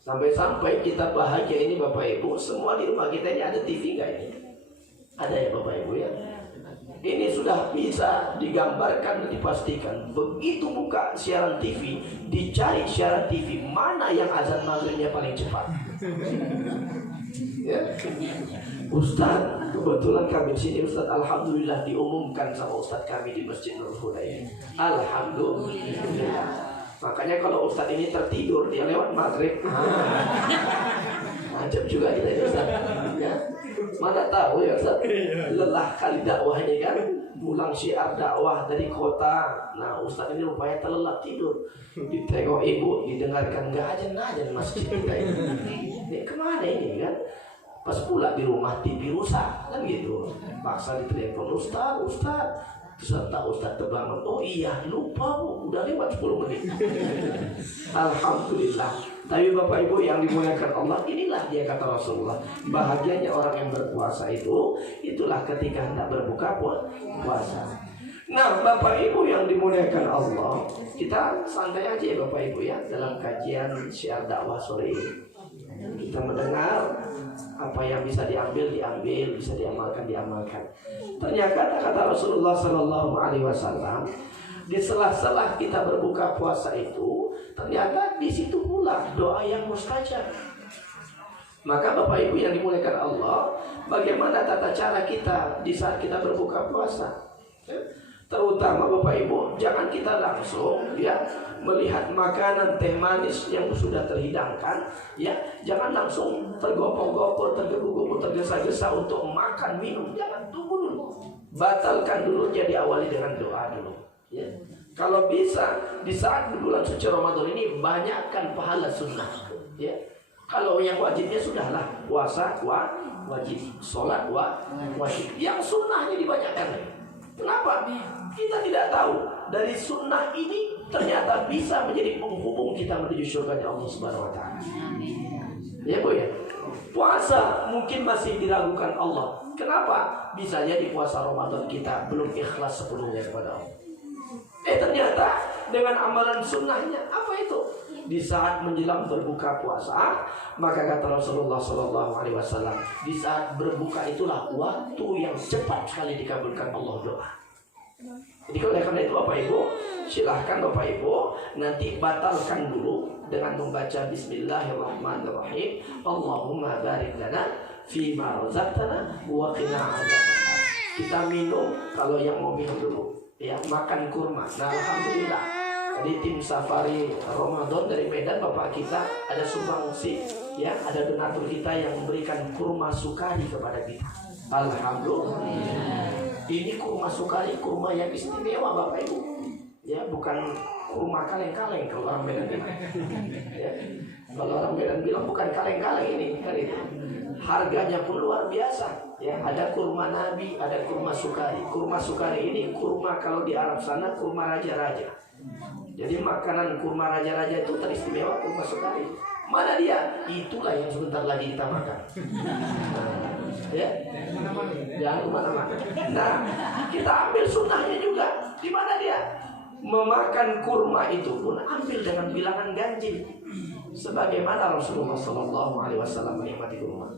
Sampai-sampai kita bahagia ini Bapak Ibu, semua di rumah kita ini ada TV nggak ini? Ada ya Bapak Ibu ya? Ini sudah bisa digambarkan dan dipastikan. Begitu buka siaran TV, dicari siaran TV mana yang azan maghribnya paling cepat. Ya. Ustaz, kebetulan kami di sini Ustaz, alhamdulillah diumumkan sama Ustaz kami di Masjid Nurul Huda ini. Alhamdulillah. Makanya kalau Ustaz ini tertidur dia lewat maghrib, macam juga kita ini Ustaz. Ya. Mana tahu ya Ustaz, lelah kali dakwah ini kan, pulang syiar dakwah dari kota. Nah Ustaz ini rupanya terlelap tidur. Ditengok ibu, didengarkan nggak ajan masjid kita ini. Ini kemana ini kan? Pas pula di rumah TV rusak kan gitu. Paksa ditelepon Ustaz. Serta Ustaz terbangun, oh iya lupa Bu, udah lewat 10 menit. Alhamdulillah. Tapi Bapak Ibu yang dimuliakan Allah, inilah dia kata Rasulullah, bahagianya orang yang berpuasa itu, itulah ketika hendak berbuka puasa. Nah Bapak Ibu yang dimuliakan Allah, kita santai aja ya Bapak Ibu ya, dalam kajian syiar dakwah sore ini. Kita mendengar apa yang bisa diambil, bisa diamalkan. Ternyata kata Rasulullah Sallallahu Alaihi Wasallam, di sela-sela kita berbuka puasa itu, ternyata di situ pula doa yang mustajab. Maka Bapak Ibu yang dimuliakan Allah, bagaimana tata cara kita di saat kita berbuka puasa? Terutama Bapak Ibu, jangan kita langsung ya melihat makanan teh manis yang sudah terhidangkan, ya jangan langsung tergopoh-gopoh, tergebu-gebu, tergesa-gesa untuk makan minum. Jangan, tunggu dulu, batalkan dulu, jadi awali dengan doa dulu. Ya. Kalau bisa di saat bulan suci Ramadan ini banyakkan pahala sunnah. Ya. Kalau yang wajibnya sudahlah puasa wajib, sholat wajib. Yang sunnahnya dibanyakan. Kenapa? Kita tidak tahu dari sunnah ini ternyata bisa menjadi penghubung kita menuju surga Allah Subhanahu Wa Taala. Ya Bu ya. Puasa mungkin masih diragukan Allah. Kenapa? Bisa jadi puasa Ramadan kita belum ikhlas sepenuhnya kepada Allah. Ternyata dengan amalan sunnahnya apa itu? Di saat menjelang berbuka puasa, maka kata Rasulullah SAW, di saat berbuka itulah waktu yang cepat sekali dikabulkan Allah doa. Jadi oleh karena itu Bapak Ibu, silahkan Bapak Ibu nanti batalkan dulu dengan membaca Bismillahirrahmanirrahim. Allahumma barik lana fima razaqtana wa qina adzabannar. Kita minum, kalau yang mau minum dulu ya, makan kurma. Nah alhamdulillah tadi tim safari Ramadan dari Medan Bapak kita ada sumbangsi ya, ada donatur kita yang memberikan kurma sukari kepada kita. Alhamdulillah. Ini kurma sukari, kurma yang istimewa Bapak Ibu. Ya, bukan kurma kaleng-kaleng kalau orang Medan bilang. Ya. Kalau orang Medan bilang bukan kaleng-kaleng ini, kan itu. Harganya pun luar biasa. Ya, ada kurma Nabi, ada kurma sukari. Kurma sukari ini kurma kalau di Arab sana kurma raja-raja. Jadi makanan kurma raja-raja itu teristimewa kurma sukari. Mana dia? Itulah yang sebentar lagi kita makan. Ya, jangan kemana-mana. Nah, kita ambil sunnahnya juga. Di mana dia? Memakan kurma itu pun ambil dengan bilangan ganjil. Sebagaimana Rasulullah SAW menikmati kurma.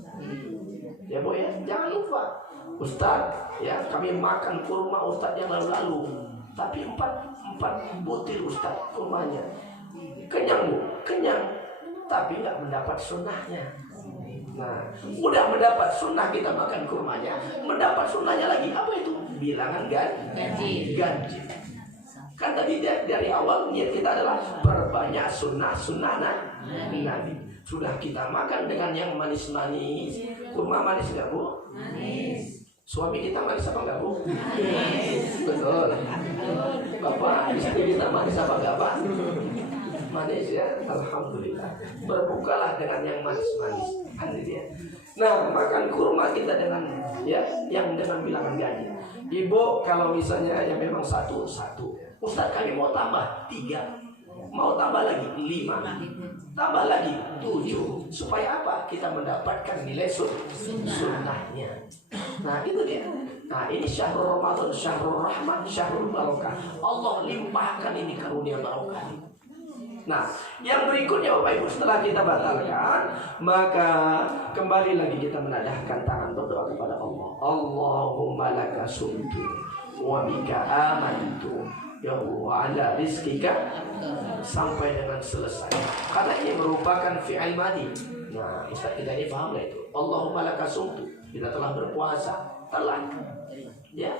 Ya Bu ya, jangan lupa. Ustaz, ya kami makan kurma Ustaz yang lalu-lalu. Tapi 4 butir Ustaz kurmanya. Kenyang Bu, kenyang. Tapi nggak mendapat sunnahnya. Nah, udah mendapat sunnah kita makan kurmanya, mendapat sunnahnya lagi apa itu? Bilangan ganjil. Kan tadi dari awal niat kita adalah berbanyak sunnah Nabi. Sudah kita makan dengan yang manis-manis. Kurma manis nggak Bu? Manis. Suami kita manis apa nggak Bu? Manis. Betul. Bapak istri kita manis apa nggak Pak? Manis ya, alhamdulillah. Berbukalah dengan yang manis-manis. Dia. Nah, makan kurma kita dengan ya, yang dengan bilangan ganjil. Ibu kalau misalnya yang memang satu. Ustaz kami mau tambah 3, mau tambah lagi 5, tambah lagi 7. Supaya apa? Kita mendapatkan nilai sunnahnya. Nah itu dia. Nah ini syahrul Ramadan, syahrul rahmat, syahrul barakah. Allah limpahkan ini karunia barakah. Nah, yang berikutnya Bapak Ibu, setelah kita batalkan, maka kembali lagi kita menadahkan tangan berdoa kepada Allah. Allahumma laka sumtu wa bika amantu ya Allah ala rizkika sampai dengan selesai. Karena ini merupakan fi'il madi. Nah, Ustaz kita ini paham gak itu? Allahumma laka sumtu, kita telah berpuasa, telah. Ya,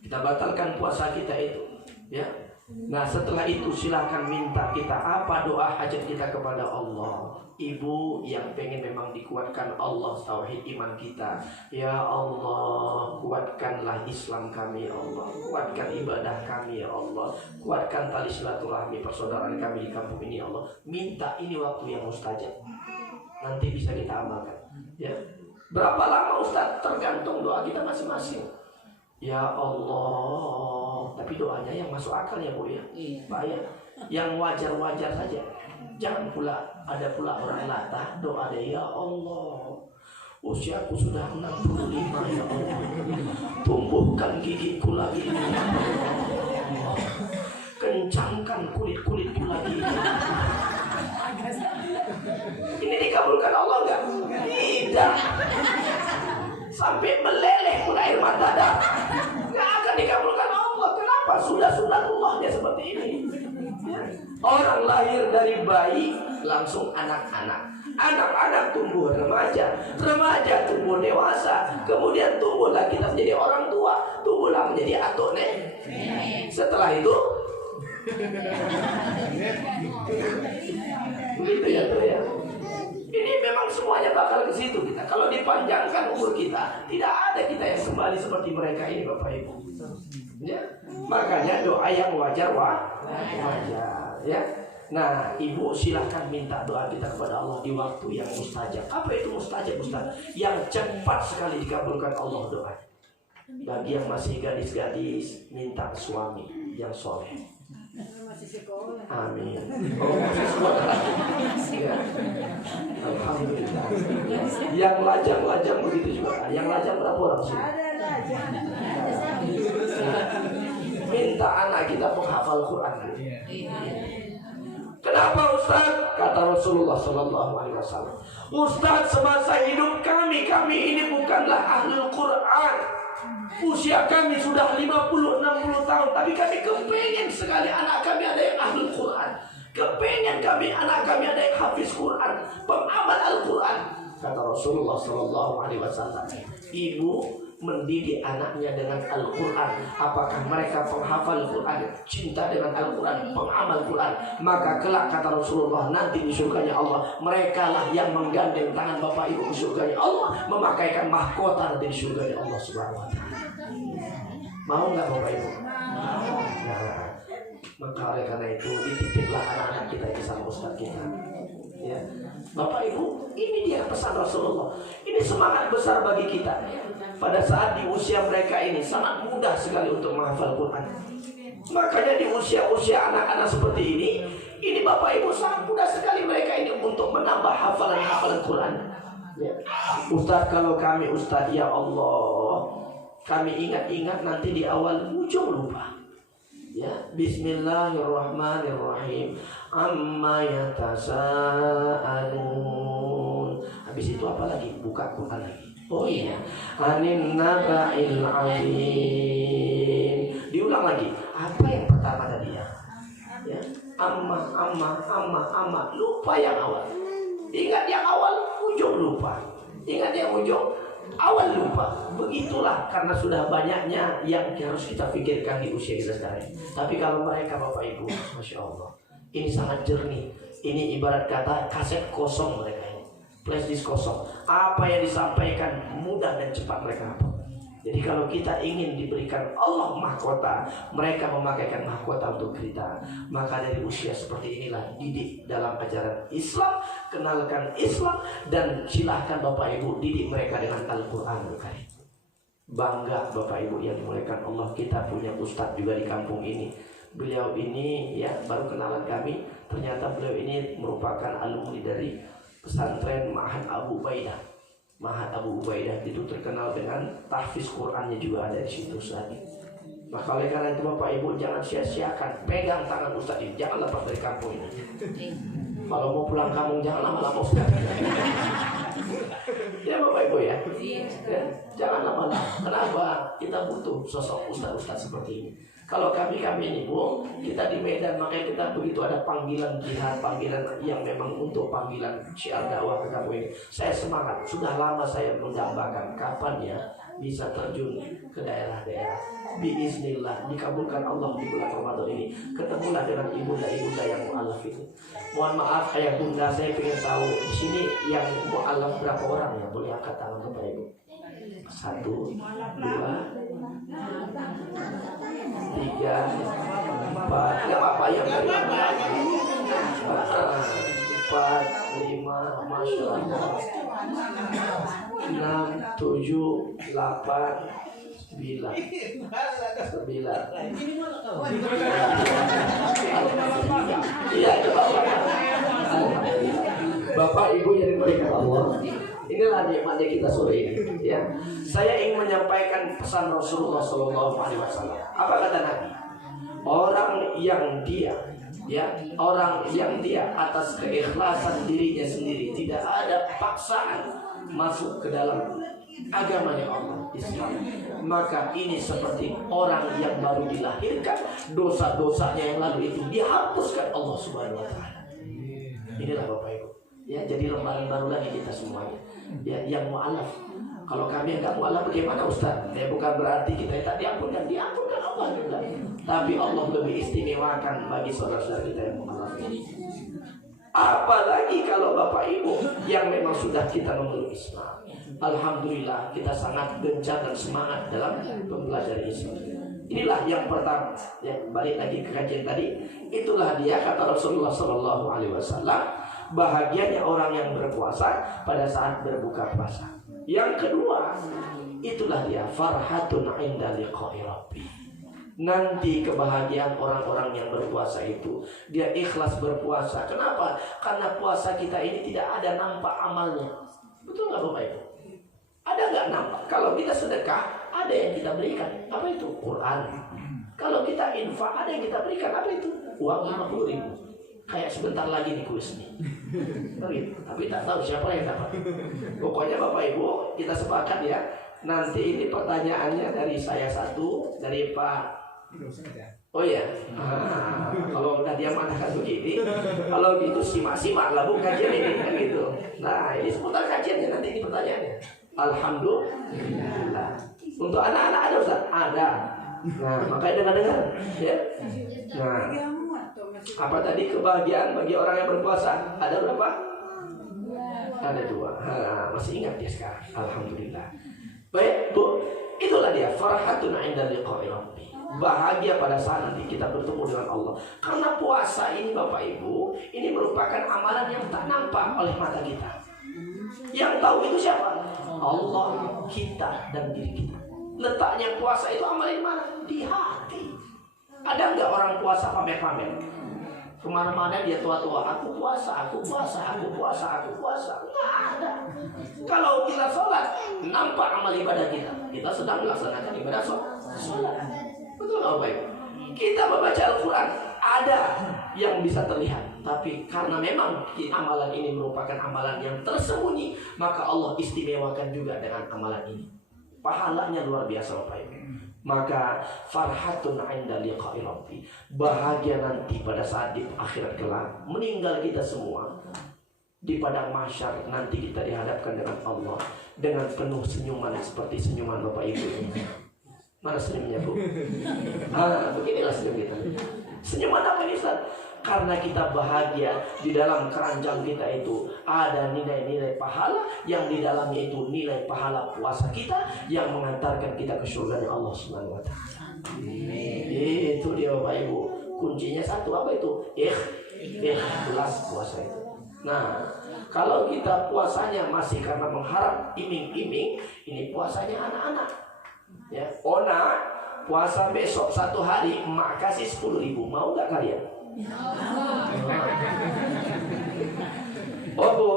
kita batalkan puasa kita itu. Ya. Nah setelah itu silakan minta kita apa doa hajat kita kepada Allah. Ibu yang pengen memang dikuatkan Allah tauhid iman kita. Ya Allah, kuatkanlah Islam kami ya Allah. Kuatkan ibadah kami ya Allah. Kuatkan tali silaturahmi persaudaraan kami di kampung ini ya Allah. Minta ini waktu yang mustajab. Nanti bisa kita amalkan. Ya. Berapa lama Ustaz? Tergantung doa kita masing-masing. Ya Allah, tapi doanya yang masuk akal ya Bu ya. Pak ya, yang wajar-wajar saja. Jangan pula ada orang latah doa dia, ya Allah, usiaku sudah 65 ya Allah, tumbuhkan gigiku lagi, kencangkan kulit-kulitku lagi. Ini dikabulkan Allah enggak? Tidak. Sampai meleleh pun air mata darah, nggak akan dikabulkan Allah. Kenapa? Sudah sunnatullahnya seperti ini. Orang lahir dari bayi langsung anak-anak, anak-anak tumbuh remaja, remaja tumbuh dewasa, kemudian tumbuhlah kita menjadi orang tua, tumbuhlah menjadi atuk nenek. Setelah itu begitu ya tuh ya. Ini memang semuanya bakal ke situ kita. Kalau dipanjangkan umur kita, tidak ada kita yang kembali seperti mereka ini Bapak Ibu. Ya, makanya doa yang wajar ya. Nah, ibu silahkan minta doa kita kepada Allah di waktu yang mustajab. Apa itu mustajab, Ustaz? Yang cepat sekali dikabulkan Allah doa. Bagi yang masih gadis-gadis, minta suami yang soleh. Amin. Oh, masih sekolah lagi. Ya. Alhamdulillah. Yang lajang-lajang begitu juga. Yang lajang berapa orang sih? Minta anak kita menghafal Quran. Kenapa Ustaz? Kata Rasulullah Sallallahu Alaihi Wasallam, Ustaz, semasa hidup kami ini bukanlah ahlul Quran. Usia kami sudah 50-60 tahun, tapi kami kepengen sekali anak kami ada yang ahlul Quran. Kepengen kami anak kami ada yang hafiz Quran, pengamal Al-Quran. Kata Rasulullah Sallallahu Alaihi Wasallam, ibu mendidik anaknya dengan Al-Quran. Apakah mereka penghafal Quran, cinta dengan Al-Quran, pengamal Quran, maka kelak kata Rasulullah nanti di surganya Allah, mereka lah yang menggandeng tangan bapak ibu di surganya Allah, memakaikan mahkota nanti di surganya Allah Subhanahu wa Ta'ala. Mau nggak bapak ibu? Nah, maka oleh karena itu dititiplah anak-anak kita di sama ustaz kita. Ya, bapak ibu, ini dia pesan Rasulullah. Ini semangat besar bagi kita. Pada saat di usia mereka ini sangat mudah sekali untuk menghafal Quran. Makanya di usia-usia anak-anak seperti ini bapak ibu sangat mudah sekali mereka ini untuk menambah hafalan-hafalan Quran. Ya. Ustaz, kalau kami Ustaz, ya Allah, kami ingat-ingat nanti di awal ujung lupa. Ya, Bismillahirrahmanirrahim. Amma yatasaalun. Habis itu apa lagi? Buka Quran lagi. Oh iya, anin naba'il azim. Diulang lagi. Apa yang pertama tadi ya? Ya, amma. Lupa yang awal. Ingat yang awal, ujung lupa. Ingat yang ujung, awal lupa. Begitulah karena sudah banyaknya yang harus kita pikirkan di usia kita sekarang. Tapi kalau mereka bapak ibu, masya Allah, ini sangat jernih. Ini ibarat kata kaset kosong mereka ini, flash disk kosong. Apa yang disampaikan mudah dan cepat mereka hafal. Jadi kalau kita ingin diberikan Allah mahkota, mereka memakaikan mahkota untuk kita. Maka dari usia seperti inilah didik dalam ajaran Islam, kenalkan Islam, dan silahkan bapak ibu didik mereka dengan Al-Quran. Bangga bapak ibu yang dimuliakan Allah, kita punya ustadz juga di kampung ini. Beliau ini ya baru kenalan kami, ternyata beliau ini merupakan alumni dari pesantren Mahat Abu Ubaidah. Mahat Abu Ubaidah itu terkenal dengan tahfiz Qurannya juga ada di situ Ustaz. Maka oleh karena itu bapak ibu jangan sia-siakan, pegang tangan Ustaz ini, jangan lepas dari kampung ini. Kalau mau pulang kampung jangan lama-lama Ustaz. Ya bapak ibu ya, jangan lama-lama. Kenapa? Kita butuh sosok ustaz-ustaz seperti ini. Kalau kami ini bu, kita di Medan, makanya kita begitu ada panggilan jihad, panggilan yang memang untuk panggilan syiar dakwah ke kamu ini. Saya semangat, sudah lama saya mendambakan kapan ya bisa terjun ke daerah-daerah. Biiznillah, dikabulkan Allah di bulan Ramadan ini. Ketemulah dengan ibunda-ibunda yang mu'alaf itu. Mohon maaf ayah bunda, saya ingin tahu di sini yang mu'alaf berapa orang ya? Boleh angkat tangan kepada ibu. 1, 2, 3, 4. Gak apa-apa yang dari mana? 4, 5, masya Allah. 6, 7, 8, 9. Iya, Bapak Ibu yang dimuliakan Allah, inilah nikmatnya kita sore ini. Ya, saya ingin menyampaikan pesan Rasulullah Sallallahu Alaihi Wasallam. Apa kata Nabi? Orang yang dia atas keikhlasan dirinya sendiri, tidak ada paksaan masuk ke dalam agamanya Allah Islam, maka ini seperti orang yang baru dilahirkan, dosa-dosanya yang lalu itu dihapuskan Allah Subhanahu wa Ta'ala. Inilah Bapak Ibu ya, jadi lembaran baru lagi kita semuanya ya, yang mu'alaf. Kalau kami yang gak mu'alaf bagaimana Ustaz? Ya bukan berarti kita tak diampunkan Allah juga, tapi Allah lebih istimewakan bagi saudara-saudara kita yang mu'alaf ini. Apalagi kalau Bapak Ibu yang memang sudah kita memeluk Islam. Alhamdulillah kita sangat gencar dan semangat dalam mempelajari Islam. Inilah yang pertama. Ya, balik lagi ke kajian tadi. Itulah dia kata Rasulullah SAW. Bahagianya orang yang berpuasa pada saat berbuka puasa. Yang kedua, itulah dia farhatun inda liqa'i rabbi. Nanti kebahagiaan orang-orang yang berpuasa itu, dia ikhlas berpuasa. Kenapa? Karena puasa kita ini tidak ada nampak amalnya. Betul nggak Bapak Ibu? Ada nggak nampak? Kalau kita sedekah, ada yang kita berikan. Apa itu? Quran. Kalau kita infak, ada yang kita berikan. Apa itu? Uang 50.000. Kayak sebentar lagi nih kuis nih. Begitu. Tapi tak tahu siapa yang dapat. Pokoknya Bapak Ibu, kita sepakat ya. Nanti ini pertanyaannya dari saya satu, dari Pak. Oh ya, kalau udah dia mengatakan begini, kalau gitu simak-simak lah Bu kajian ini kan gitu. Nah ini seputar kajiannya nanti ini pertanyaannya. Alhamdulillah. Untuk anak-anak ada Ustaz? Ada. Nah makanya dengar-dengar ya. Nah apa tadi kebahagiaan bagi orang yang berpuasa? Ada berapa? Ada 2. Masih ingat ya sekarang? Alhamdulillah. Baik Bu, itulah dia farhatun 'inda liqa'i rabbi. Bahagia pada saat nanti kita bertemu dengan Allah. Karena puasa ini Bapak Ibu, ini merupakan amalan yang tak nampak oleh mata kita. Yang tahu itu siapa? Allah, kita, dan diri kita. Letaknya puasa itu amal di mana? Di hati. Ada nggak orang puasa pamer-pamer? Kemana-mana dia tua-tua, aku puasa, aku puasa, aku puasa, aku puasa. Nggak ada. Kalau kita sholat, nampak amal ibadah kita. Kita sedang melaksanakan ibadah sholat. Betul nggak Bapak? Kita membaca Al-Quran, ada yang bisa terlihat. Tapi karena memang amalan ini merupakan amalan yang tersembunyi, maka Allah istimewakan juga dengan amalan ini. Pahalanya luar biasa Bapak Ibu. Maka farhatun 'inda liqa'i rabbi. Bahagia nanti pada saat di akhirat kelak, meninggal kita semua di padang mahsyar, nanti kita dihadapkan dengan Allah dengan penuh senyuman seperti senyuman Bapak Ibu ini. Mana senyumnya Bu? Beginilah senyum kita. Senyuman apa ini Ustaz? Karena kita bahagia di dalam keranjang kita itu ada nilai-nilai pahala, yang di dalamnya itu nilai pahala puasa kita yang mengantarkan kita ke surga Allah Subhanahu wa taala. Itu dia Bapak Ibu. Kuncinya satu, apa itu? Ikhlas puasa itu. Nah, kalau kita puasanya masih karena mengharap iming-iming, ini puasanya anak-anak. Ya, Ona puasa besok 1 hari, emak kasih 10.000. Mau nggak kalian? Oh Bu,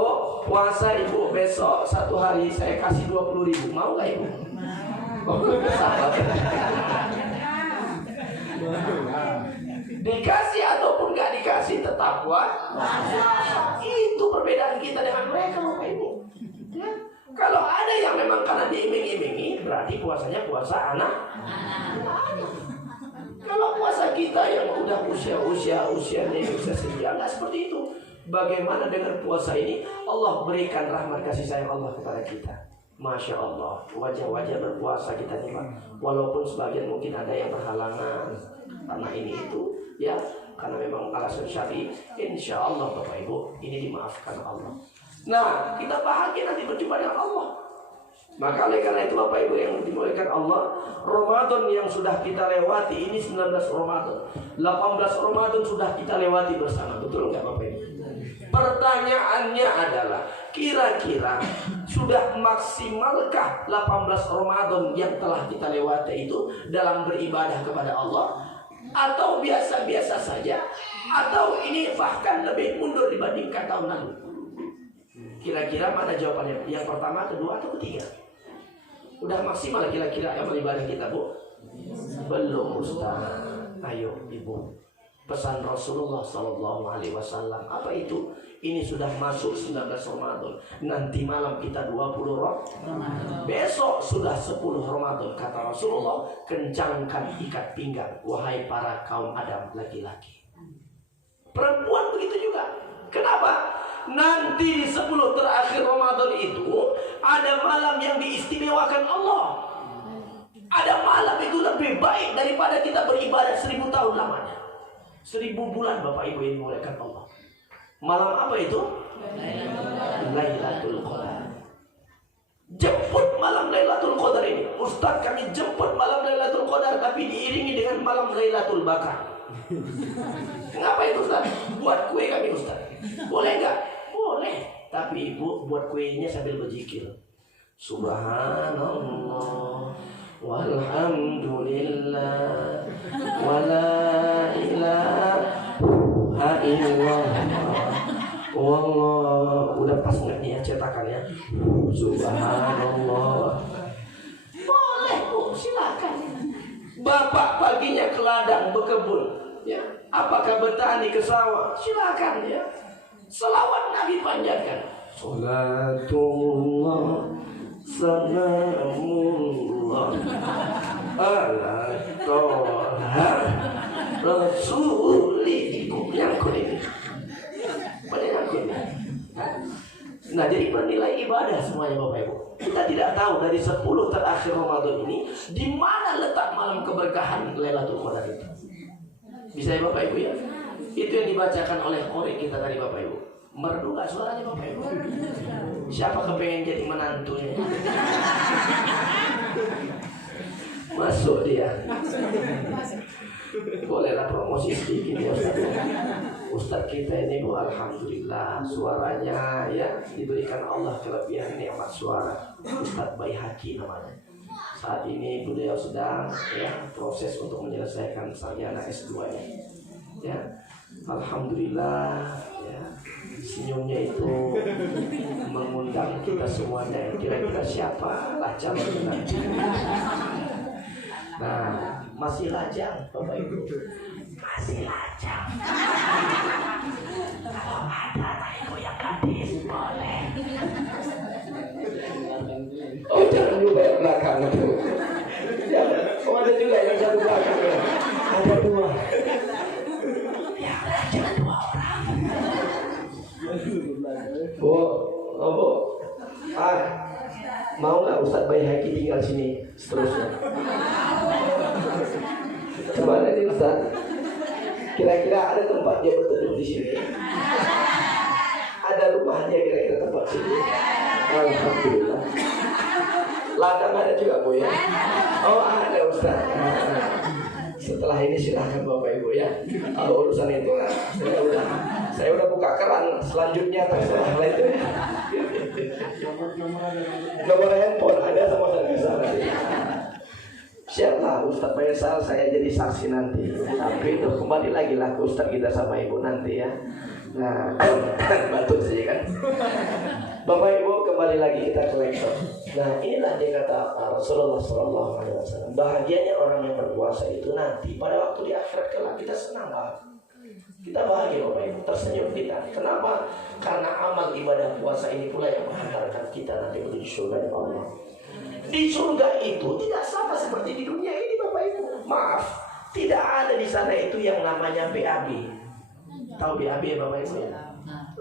puasa Ibu besok 1 hari saya kasih 20.000. Mau nggak Ibu? Dikasih ataupun nggak dikasih tetap puasa. Itu perbedaan kita dengan mereka Bapak Ibu. Ya. Kalau ada yang memang karena diiming-imingi, berarti puasanya puasa anak. Kalau puasa kita yang udah usianya bisa sedia, nggak seperti itu. Bagaimana dengan puasa ini? Allah berikan rahmat kasih sayang Allah kepada kita. Masya Allah, wajah-wajah berpuasa kita nih Pak. Walaupun sebagian mungkin ada yang berhalangan karena ini itu, ya, karena memang alasan syar'i. Insya Allah Bapak Ibu, ini dimaafkan Allah. Nah, kita bahagia nanti berjumpa dengan Allah. Maka oleh karena itu Bapak Ibu yang dimuliakan Allah, Ramadan yang sudah kita lewati ini 19 Ramadan, 18 Ramadan sudah kita lewati bersama. Betul nggak Bapak Ibu? Pertanyaannya adalah, kira-kira sudah maksimalkah 18 Ramadan yang telah kita lewati itu dalam beribadah kepada Allah? Atau biasa-biasa saja? Atau ini bahkan lebih mundur dibandingkan tahun lalu? Kira-kira mana jawabannya? Yang pertama, kedua, atau ketiga? Udah maksimal kira-kira amal ibadah kita Bu? Belum Ustaz. Ayo Ibu, pesan Rasulullah SAW apa itu? Ini sudah masuk 19 Ramadan. Nanti malam kita 20 Ramadan. Besok sudah 10 Ramadan. Kata Rasulullah, kencangkan ikat pinggang wahai para kaum Adam laki-laki. Perempuan begitu juga. Kenapa? Nanti di 10 terakhir Ramadan itu ada malam yang diistimewakan Allah. Ada malam itu lebih baik daripada kita beribadah 1000 tahun lamanya. 1000 bulan Bapak Ibu yang dimuliakan Allah. Malam apa itu? Lailatul Qadar. Jemput malam Lailatul Qadar ini. Ustaz, kami jemput malam Lailatul Qadar tapi diiringi dengan malam Lailatul Bakar. Ngapain Ustaz? Buat kue kami Ustaz. Boleh nggak? Boleh. Tapi ibu buat kuenya sambil berzikir. Subhanallah walhamdulillah wala ilaha illallah wallah. Udah pas nggak nih ya cetakannya? Subhanallah. Boleh Bu, silakan. Bapak paginya ke ladang berkebun, ya. Apakah bertani ke sawah? Silakan ya. Selawat Nabi panjatkan. Salatullah salamullah ala toha rasuliku. Nyangkut ini. Pada nyangkut ini. Nah, jadi bernilai ibadah semuanya Bapak Ibu. Kita tidak tahu dari 10 terakhir Ramadan ini di mana letak malam keberkahan Lailatul Qadar itu. Bisa ya Bapak Ibu ya? Itu yang dibacakan oleh qori kita tadi Bapak Ibu. Merdu gak suaranya Bapak Ibu? Siapa kepengen jadi menantunya? Masuk dia. Bolehlah promosi sedikit ya Ustaz. Ustaz kita ini Bu, alhamdulillah suaranya ya diberikan Allah kelebihan nikmat suara. Ustaz Baihaqi namanya. Saat ini beliau sedang ya proses untuk menyelesaikan sarjana S2-nya. Ya. Alhamdulillah ya. Senyumnya itu mengundang kita semuanya. Kira-kira siapa lah calon nanti. Nah, masih lajang Bapak Ibu. Masih lajang. Kalau ada anak ibu yang gadis boleh. Oh, jangan juga yang belakang itu. Jangan. Oh, ada juga yang satu belakang ya. Ada 2. Yang lajang 2 orang. Bu, oh Bu. Mau nggak Ustaz Baihaqi tinggal sini seterusnya? Kemana nih Ustaz? Kira-kira ada tempat dia berteduh di sini? Ada rumahnya kira-kira tempat sini? Alhamdulillah. Ladang ada juga Bu ya? Oh ada Ustaz. Setelah ini silahkan Bapak Ibu ya. Kalau urusan itu saya udah buka keran. Selanjutnya terserah lah itu. Nomor handphone ada sama saya. Siaplah Ustaz Faisal, saya jadi saksi nanti. Tapi itu kembali lagi lah ke Ustaz kita sama Ibu nanti ya. Nah, batuk saja kan. Bapak Ibu kembali lagi kita ke lektor. Nah inilah dia kata Rasulullah SAW. Bahagianya orang yang berpuasa itu nanti pada waktu di akhirat kelak kita senang banget. Kita bahagia Bapak Ibu, tersenyum kita. Kenapa? Karena amal ibadah puasa ini pula yang menghantarkan kita nanti menuju surga Allah. Di surga itu tidak sama seperti di dunia ini Bapak Ibu. Maaf, tidak ada di sana itu yang namanya BAB. Tahu BAB ya Bapak Ibu?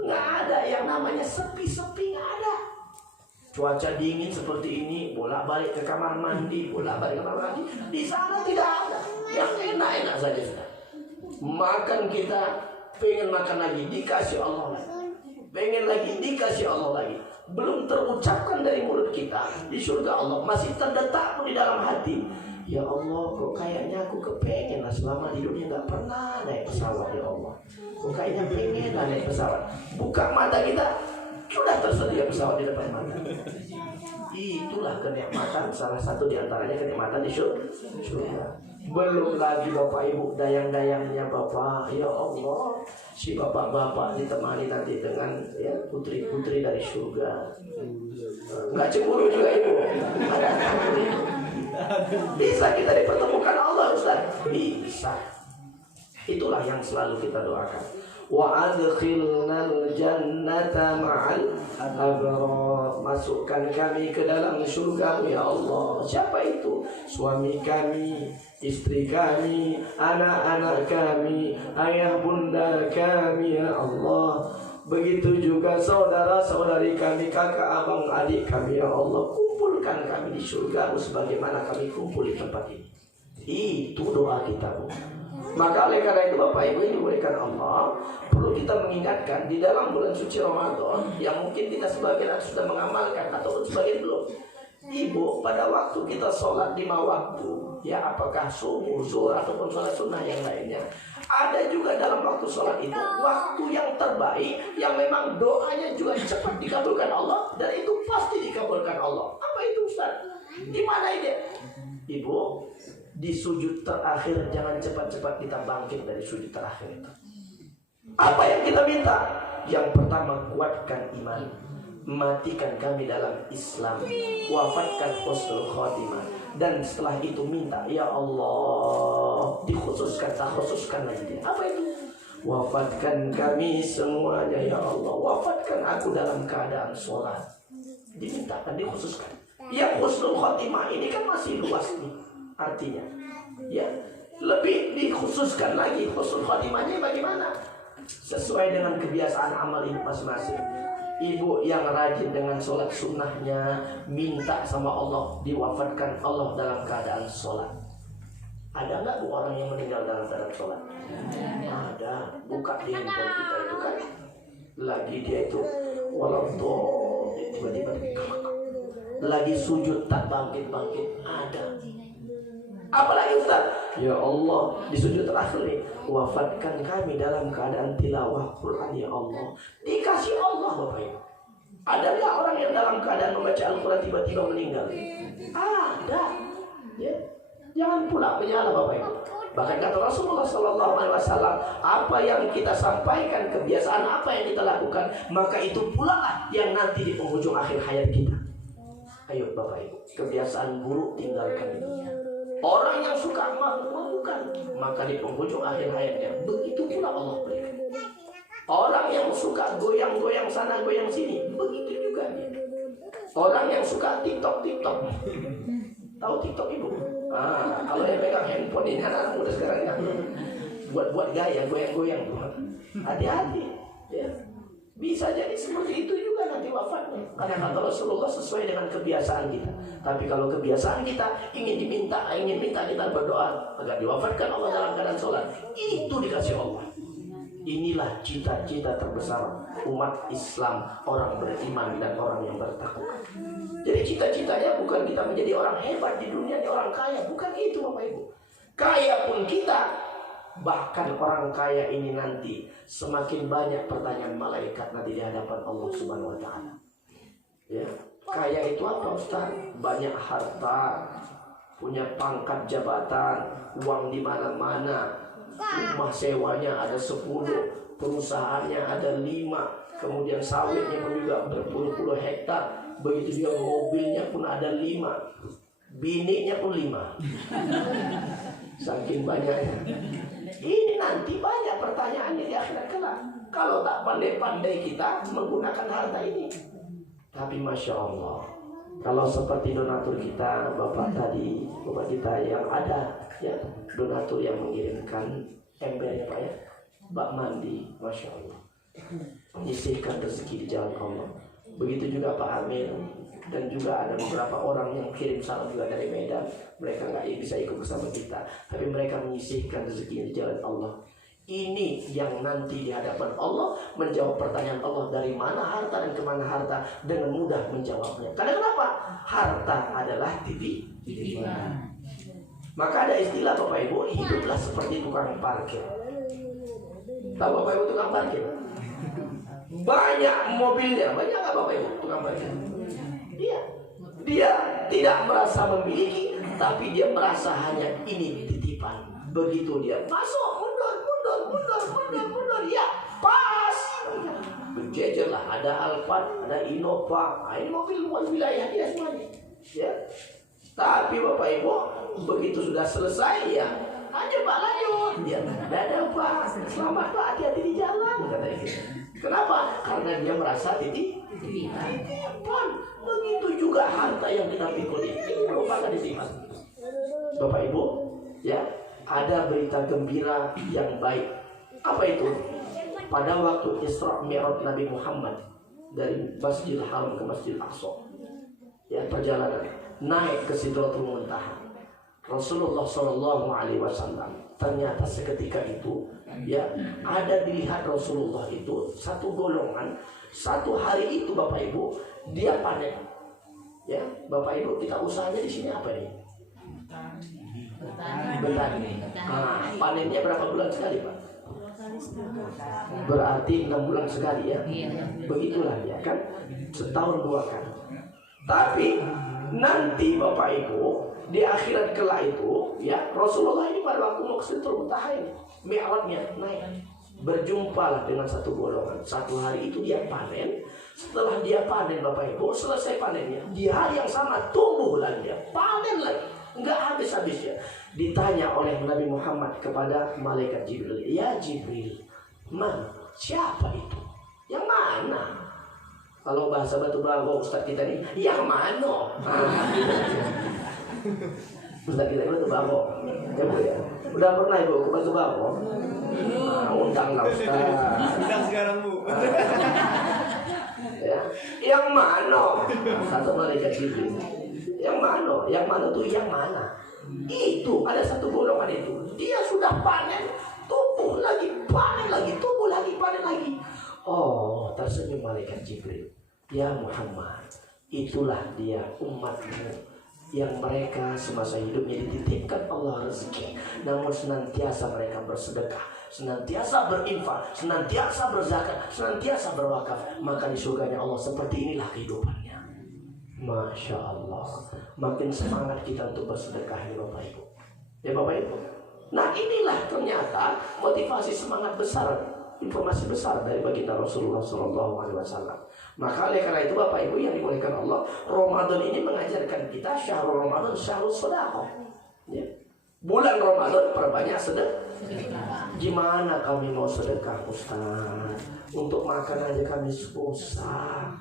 Nggak ada yang namanya sepi-sepi, nggak ada. Cuaca dingin seperti ini, bolak-balik ke kamar mandi, bolak-balik ke kamar mandi. Di sana tidak ada. Yang enak-enak saja sudah. Makan kita pengen makan lagi, dikasih Allah lagi. Pengen lagi, dikasih Allah lagi. Belum terucapkan dari mulut kita di surga Allah, masih terdetak pun di dalam hati. Ya Allah, kok kayaknya aku kepengen lah selama di dunia nggak pernah naik pesawat ya Allah. Kok kayaknya pengen lah naik pesawat. Buka mata kita, sudah tersedia pesawat di depan mata. Itulah kenikmatan, salah satu di antaranya kenikmatan di surga. Belum lagi Bapak Ibu dayang-dayangnya Bapak, ya Allah, si bapak-bapak ditemani nanti dengan ya putri-putri dari surga. Nggak cemburu juga Ibu? Ada bisa kita dipertemukan Allah Ustaz? Bisa. Itulah yang selalu kita doakan. Wa adkhilnal jannata ma'al abrar. Masukkan kami ke dalam surga ya Allah. Siapa itu? Suami kami, istri kami, anak-anak kami, ayah bunda kami ya Allah. Begitu juga saudara-saudari kami, kakak, abang, adik kami ya Allah. Kumpulkan kami di surga sebagaimana kami kumpul di tempat ini. Itu doa kita Bu. Maka oleh karena itu Bapak Ibu yang dimuliakan Allah, perlu kita mengingatkan di dalam bulan suci Ramadan yang mungkin kita sebagian sudah mengamalkan ataupun sebagian belum. Ibu, pada waktu kita sholat 5 waktu, ya apakah subuh, zuhur ataupun sholat sunnah yang lainnya, ada juga dalam waktu sholat itu waktu yang terbaik yang memang doanya juga cepat dikabulkan Allah dan itu pasti dikabulkan Allah. Apa itu Ustaz? Di mana ini? Ibu, di sujud terakhir jangan cepat-cepat kita bangkit dari sujud terakhir itu. Apa yang kita minta? Yang pertama, kuatkan iman, matikan kami dalam Islam, wafatkan husnul khotimah, dan setelah itu minta, ya Allah, dikhususkan, tak khususkan lagi. Apa itu? Wafatkan kami semuanya ya Allah, wafatkan aku dalam keadaan sholat. Dimintakan, dikhususkan. Yang husnul khotimah ini kan masih luas nih artinya, ya lebih dikhususkan lagi husnul khotimahnya bagaimana? Sesuai dengan kebiasaan amal hidup masing-masing. Ibu yang rajin dengan sholat sunnahnya, minta sama Allah diwafatkan Allah dalam keadaan sholat. Ada nggak bu orang yang meninggal dalam keadaan sholat? Ada. Buka di handphone kita itu kan, lagi dia itu walau tiba-tiba lagi sujud tak bangkit-bangkit, ada. Apalagi Ustaz? Ya Allah, di sujud terakhir nih, wafatkan kami dalam keadaan tilawah Quran ya Allah. Dikasih Allah Bapak Ibu. Ada nggak orang yang dalam keadaan membaca Al-Quran tiba-tiba meninggal? Ada. Ya. Jangan pula menyala Bapak Ibu. Bahkan kata Rasulullah SAW, apa yang kita sampaikan, kebiasaan apa yang kita lakukan, maka itu pula lah yang nanti di penghujung akhir hayat kita. Ayo Bapak Ibu, kebiasaan buruk tinggalkan itu. Orang yang suka mabuk-mabukan, maka di penghujung akhir hayatnya begitu pula Allah berikan. Orang yang suka goyang-goyang sana goyang sini, begitu juga dia. Orang yang suka TikTok, tahu TikTok Ibu? Kalau yang pegang handphone ini anak muda sekarang ya, buat gaya goyang-goyang tuh. Hati-hati, ya. Bisa jadi seperti itu juga nanti wafatnya. Karena kata Rasulullah sesuai dengan kebiasaan kita. Tapi kalau kebiasaan kita ingin minta kita berdoa agar diwafatkan Allah dalam keadaan sholat, itu dikasih Allah. Inilah cita-cita terbesar umat Islam, orang beriman dan orang yang bertakwa. Jadi cita-citanya bukan kita menjadi orang hebat di dunia, orang kaya, bukan itu Bapak Ibu. Kaya pun kita, bahkan orang kaya ini nanti semakin banyak pertanyaan malaikat nanti di hadapan Allah Subhanahu wa taala. Ya, kaya itu apa Ustaz? Banyak harta, punya pangkat jabatan, uang di mana-mana, rumah sewanya ada 10, perusahaannya ada 5, kemudian sawitnya pun juga berpuluh-puluh hektar, begitu juga mobilnya pun ada 5, bininya pun 5. Saking banyaknya. Ini nanti banyak pertanyaannya di akhirat kelak. Kalau tak pandai-pandai kita menggunakan harta ini. Tapi Masya Allah, kalau seperti donatur kita, Bapak tadi, Bapak kita yang ada, ya donatur yang mengirimkan embernya Pak ya, bak mandi, Masya Allah, menyisihkan rezeki di jalan Allah. Begitu juga Pak Amir, dan juga ada beberapa orang yang kirim salam juga dari Medan. Mereka nggak bisa ikut bersama kita, tapi mereka menyisihkan rezeki di jalan Allah. Ini yang nanti di hadapan Allah menjawab pertanyaan Allah dari mana harta dan kemana harta, dengan mudah menjawabnya. Karena kenapa? Harta adalah titipan. Maka ada istilah Bapak Ibu, hiduplah seperti tukang parkir. Tahu Bapak Ibu tukang parkir? Banyak mobilnya, banyak nggak Bapak Ibu tukang parkir? Dia tidak merasa memiliki, tapi dia merasa hanya ini titipan. Begitu dia masuk, mundur, ya pas. Berjejer lah, ada Alphard, ada Innova, ini mobil wilayah dia semuanya. Ya. Tapi Bapak Ibu, begitu sudah selesai ya, aja Pak lanjut. Dia dadah Pak, selamat Pak, hati-hati di jalan, katanya gitu. Kenapa? Karena dia merasa titipan. Begitu juga harta yang kita pikul ini merupakan titipan. Bapak Ibu, ya, ada berita gembira yang baik. Apa itu? Pada waktu Isra Mi'raj Nabi Muhammad dari Masjidil Haram ke Masjidil Aqsa, ya perjalanan naik ke Sidratul Muntaha. Rasulullah Shallallahu Alaihi Wasallam ternyata seketika itu ya ada dilihat Rasulullah itu satu golongan satu hari itu Bapak Ibu dia panen ya Bapak Ibu kita usahanya di sini apa nih? Bertani. Panennya berapa bulan sekali Pak? Berarti 6 bulan sekali ya. Begitulah ya kan setahun 2 kali. Tapi nanti Bapak Ibu di akhirat kelak itu ya Rasulullah ini pada waktu mau ke Sidratul Muntaha ini Mi'rajnya naik berjumpalah dengan satu golongan satu hari itu dia panen setelah dia panen Bapak Ibu selesai panennya di hari yang sama tumbuh lagi dia panen lagi nggak habis-habisnya ditanya oleh Nabi Muhammad kepada malaikat Jibril ya Jibril man siapa itu yang mana kalau bahasa Batu Bangko Ustaz kita nih yang mana Ustaz kita Batu Bangko ya Bu ya udah pernah Ibu ke Batu Bangko undang lah Ustaz undang sekarang Bu ya yang mana satu malaikat Jibril yang mana tuh yang mana itu ada satu golongan itu dia sudah panen tumbuh lagi panen lagi tumbuh lagi panen lagi oh tersenyum malaikat Jibril ya Muhammad itulah dia umatmu yang mereka semasa hidupnya dititipkan Allah rezeki namun senantiasa mereka bersedekah senantiasa berinfak senantiasa berzakat senantiasa berwakaf maka di surganya Allah seperti inilah kehidupannya. Masya Allah, makin semangat kita untuk bersedekah ya Bapak Ibu. Ya Bapak Ibu. Nah inilah ternyata motivasi semangat besar, informasi besar dari baginda Rasulullah SAW. Maka oleh karena itu Bapak Ibu yang dimuliakan Allah, Ramadan ini mengajarkan kita syahrul Ramadan, syahrul sedekah. Ya. Bulan Ramadan perbanyak sedekah. Gimana kami mau sedekah Ustaz? Untuk makan aja kami susah.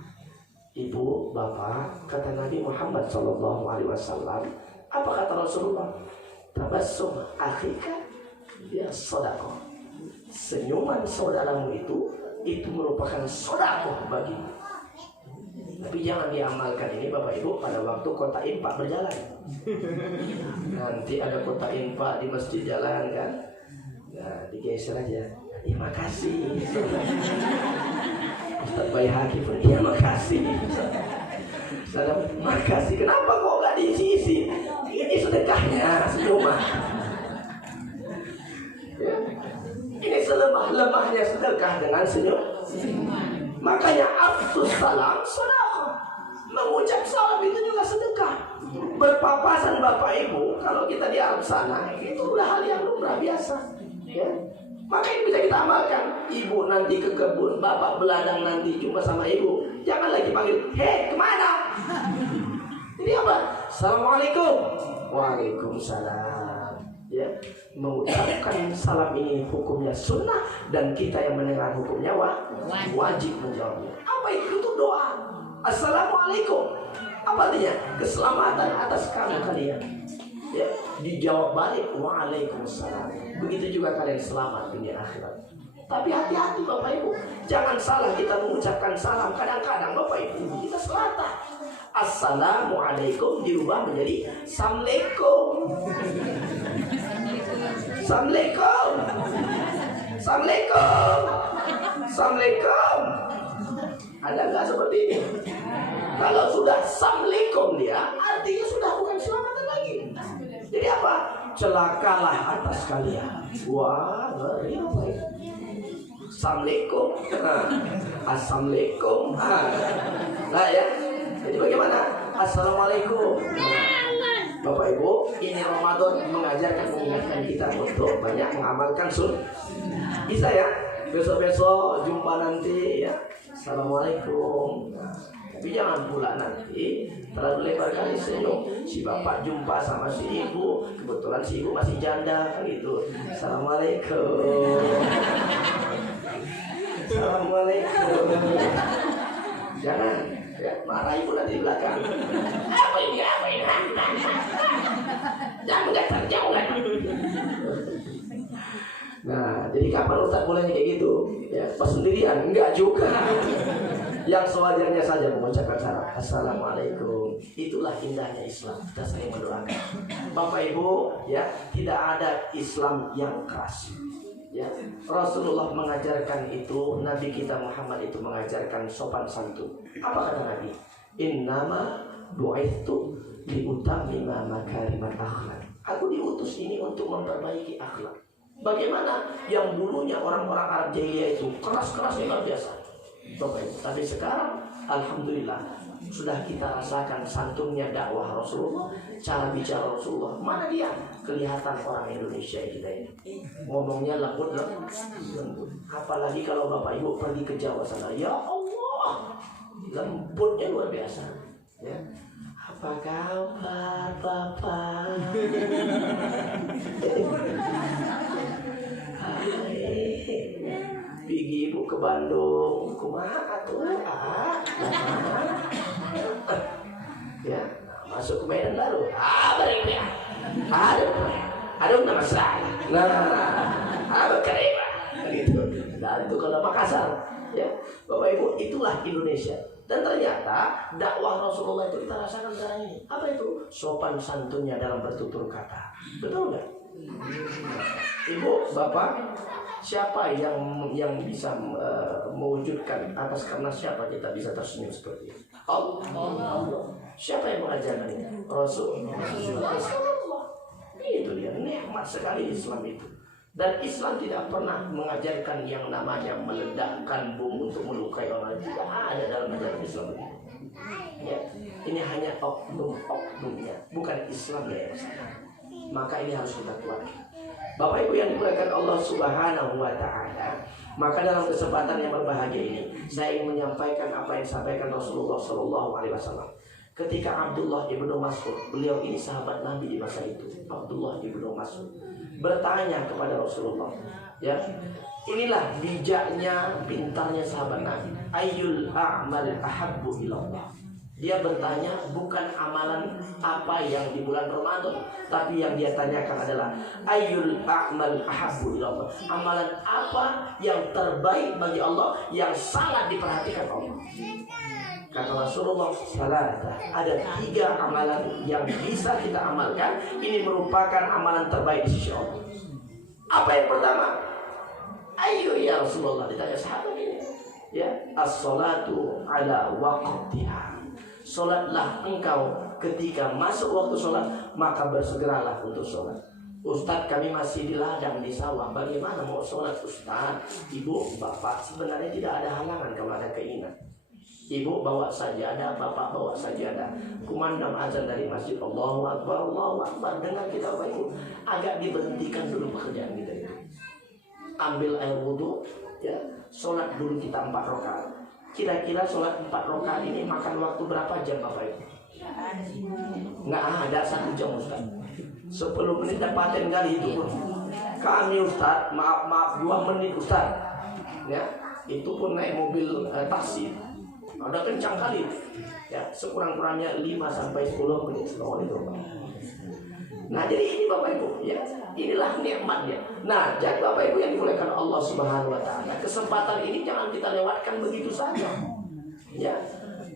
Ibu, Bapak, kata Nabi Muhammad SAW. Apa kata Rasulullah? Tabassum akhika ya sedekah. Senyuman saudaramu itu merupakan sedekah bagimu. Tapi jangan diamalkan ini Bapak Ibu pada waktu kota infak berjalan. Nanti ada kota infak di masjid jalan kan? Nah, digeser aja. Terima kasih. Ustaz Baihaqi pun terima kasih. Salam, makasih. Kenapa kok nggak diisi-isi? Ini sedekahnya senyuman. Ya. Ini selemah-lemahnya sedekah dengan senyum. Makanya afsus salam sedekah. Mengucap salam itu juga sedekah. Berpapasan Bapak Ibu kalau kita di Arab sana itu udah hal yang lumrah biasa. Ya. Maka ini bisa kita amalkan. Ibu nanti ke kebun, bapak beladang nanti jumpa sama ibu. Jangan lagi panggil, hei kemana? Ini apa? Assalamualaikum. Waalaikumsalam. Ya, mengucapkan salam ini hukumnya sunnah dan kita yang mendengar hukumnya wajib menjawabnya. Apa itu? Itu doa. Assalamualaikum. Apa artinya? Keselamatan atas kalian. Ya, dijawab balik waalaikumsalam. Begitu juga kalian selamat dunia akhirat. Tapi hati-hati Bapak Ibu, jangan salah kita mengucapkan salam. Kadang-kadang Bapak Ibu kita selatan. Assalamualaikum dirubah menjadi Assalamualaikum. Assalamualaikum. Assalamualaikum. Assalamualaikum. Ada nggak seperti ini? Kalau sudah Assalamualaikum dia artinya sudah bukan selamatan lagi. Jadi apa? Celakalah atas kalian. Wah, ngeri apa ya? Assalamualaikum. Assalamualaikum. Nah ya. Jadi bagaimana? Assalamualaikum. Bapak Ibu, ini Ramadan mengingatkan kita untuk banyak mengamalkan sunnah. Bisa ya? Besok-besok jumpa nanti ya. Assalamualaikum. Tapi jangan pula nanti terlalu lebar kali senyum. Si bapak jumpa sama si ibu, kebetulan si ibu masih janda kan gitu. Assalamualaikum. Assalamualaikum. Jangan ya, marah ibu nanti di belakang. Apa ini? Jangan jangan. Nah, jadi kapan Ustaz mulainya kayak gitu? Ya, pas sendirian? Enggak juga. Yang sewajarnya saja mengucapkan salam. Assalamualaikum. Itulah indahnya Islam. Kita saling mendoakan. Bapak Ibu, ya, tidak ada Islam yang keras. Ya, Rasulullah mengajarkan itu, Nabi kita Muhammad itu mengajarkan sopan santun. Apa kata Nabi? Innama bu'ithu liutammima makarimat akhlak. Aku diutus ini untuk memperbaiki akhlak. Bagaimana yang dulunya orang-orang Arab jahiliyah itu keras-keras luar biasa. Bapak Ibu, tapi sekarang alhamdulillah sudah kita rasakan santunnya dakwah Rasulullah, cara bicara Rasulullah. Mana dia? Kelihatan orang Indonesia kita ini ngomongnya lembut. Apalagi kalau Bapak Ibu pergi ke Jawa sana, ya Allah, lembutnya luar biasa. Ya. Apa kabar Bapak? Pergi ibu ke Bandung, kumaha tuh? Ya, masuk ke Medan baru. Balik ya. Aduh, nama salah. Kerima. Gitu. Dan itu kalau Makassar, ya, Bapak Ibu, itulah Indonesia. Dan ternyata dakwah Rasulullah itu kita rasakan sekarang ini. Apa itu? Sopan santunnya dalam bertutur kata. Betul nggak? Ibu, Bapak, siapa yang bisa mewujudkan atas karena siapa kita bisa tersenyum seperti itu? Allah. Siapa yang mengajarkannya? Rasulullah. Itu dia, nikmat sekali Islam itu. Dan Islam tidak pernah mengajarkan yang namanya meledakkan bom untuk melukai orang. Tidak ada dalam ajaran Islam itu. Ya, ini hanya oknum-oknumnya, bukan Islamnya yang salah. Maka ini harus kita kuatkan. Bapak Ibu yang dimuliakan Allah Subhanahu wa taala, maka dalam kesempatan yang berbahagia ini saya ingin menyampaikan apa yang disampaikan Rasulullah sallallahu alaihi wasallam. Ketika Abdullah ibnu Mas'ud, beliau ini sahabat Nabi di masa itu, Abdullah ibnu Mas'ud bertanya kepada Rasulullah, ya, inilah bijaknya, pintarnya sahabat Nabi. Ayyul a'mal ahabbu ilallah. Dia bertanya bukan amalan apa yang di bulan Ramadan, tapi yang dia tanyakan adalah ayyul a'mal ahabbu ilallah. Amalan apa yang terbaik bagi Allah, yang sangat diperhatikan Allah. Kata Rasulullah, ada 3 amalan yang bisa kita amalkan. Ini merupakan amalan terbaik di sisi Allah. Apa yang pertama? Ayo ya Rasulullah, ditanya sahabat ini. Ya, as-salatu ala waqtiha. Salatlah engkau ketika masuk waktu salat, maka bersegeralah untuk salat. Ustadz, kami masih di ladang di sawah, bagaimana mau salat Ustadz? Ibu, Bapak, sebenarnya tidak ada halangan kalau ada keinginan. Ibu bawa sajadah, Bapak bawa sajadah. Kumandang azan dari masjid, Allahu Akbar, Allahu Akbar. Dengar kita Bapak Ibu, agak diberhentikan dulu pekerjaan kita itu. Ambil air wudhu, ya, sholat dulu kita 4 rakaat. Kira-kira sholat 4 rakaat ini makan waktu berapa jam Bapak Ibu? Nggak ada 1 jam Ustaz. 10 menit dapatin kali itu pun. Kami Ustaz, maaf 2 menit Ustaz. Ya, itu pun naik mobil taksi. Ada kencang kali, ya, sekurang-kurangnya 5 sampai 10 menit setelah itu. Nah, jadi ini Bapak Ibu, ya, inilah nikmatnya. Nah, jadi Bapak Ibu yang dimuliakan Allah Subhanahu wa taala, kesempatan ini jangan kita lewatkan begitu saja. Ya,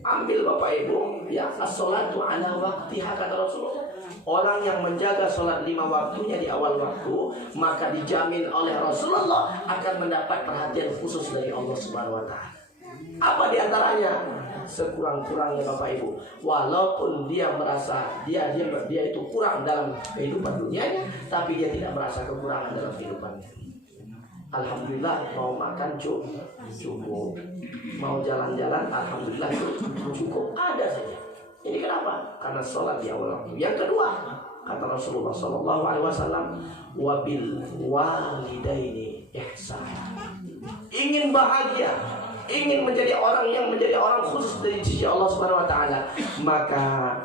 ambil Bapak Ibu, ya, as-sholatu ala waqtiha, kata Rasulullah. Orang yang menjaga sholat 5 waktunya di awal waktu, maka dijamin oleh Rasulullah akan mendapat perhatian khusus dari Allah Subhanahu wa taala. Apa diantaranya? Sekurang-kurangnya Bapak Ibu, walaupun dia merasa dia itu kurang dalam kehidupan dunianya, tapi dia tidak merasa kekurangan dalam kehidupannya. Alhamdulillah, mau makan cukup, mau jalan-jalan, alhamdulillah cukup, ada saja. Ini kenapa? Karena sholat di awal waktu. Yang kedua, kata Rasulullah SAW, wabil walidaini ihsan. Ingin bahagia, ingin menjadi orang yang menjadi orang khusus dari sisi Allah Subhanahu wa taala, maka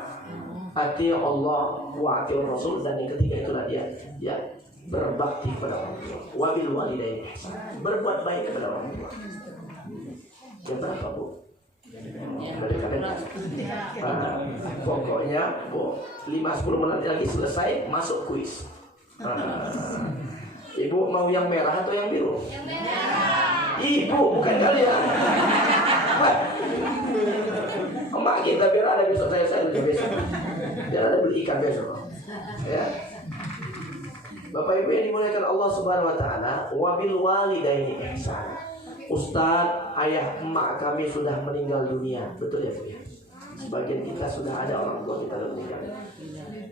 ati Allah wa ati Rasul, dan yang ketiga itulah dia, ya, berbakti kepada orang tua. Wabil walidaini ihsan. Berbuat baik kepada orang tua. Yang berapa, Bu? Pokoknya Bu, 5-10 menit lagi selesai, masuk kuis. Ibu mau yang merah atau yang biru? Yang merah. Ibu, bukan kalian. Emak kita biar ada besok, saya besok. Biar ada beli ikan besok. Ya. Bapak Ibu yang dimuliakan Allah Subhanahu wa taala, wabil walidaini ihsan. Ustaz, ayah emak kami sudah meninggal dunia. Betul ya Bu ya? Sebagian kita sudah ada orang tua kita yang meninggal.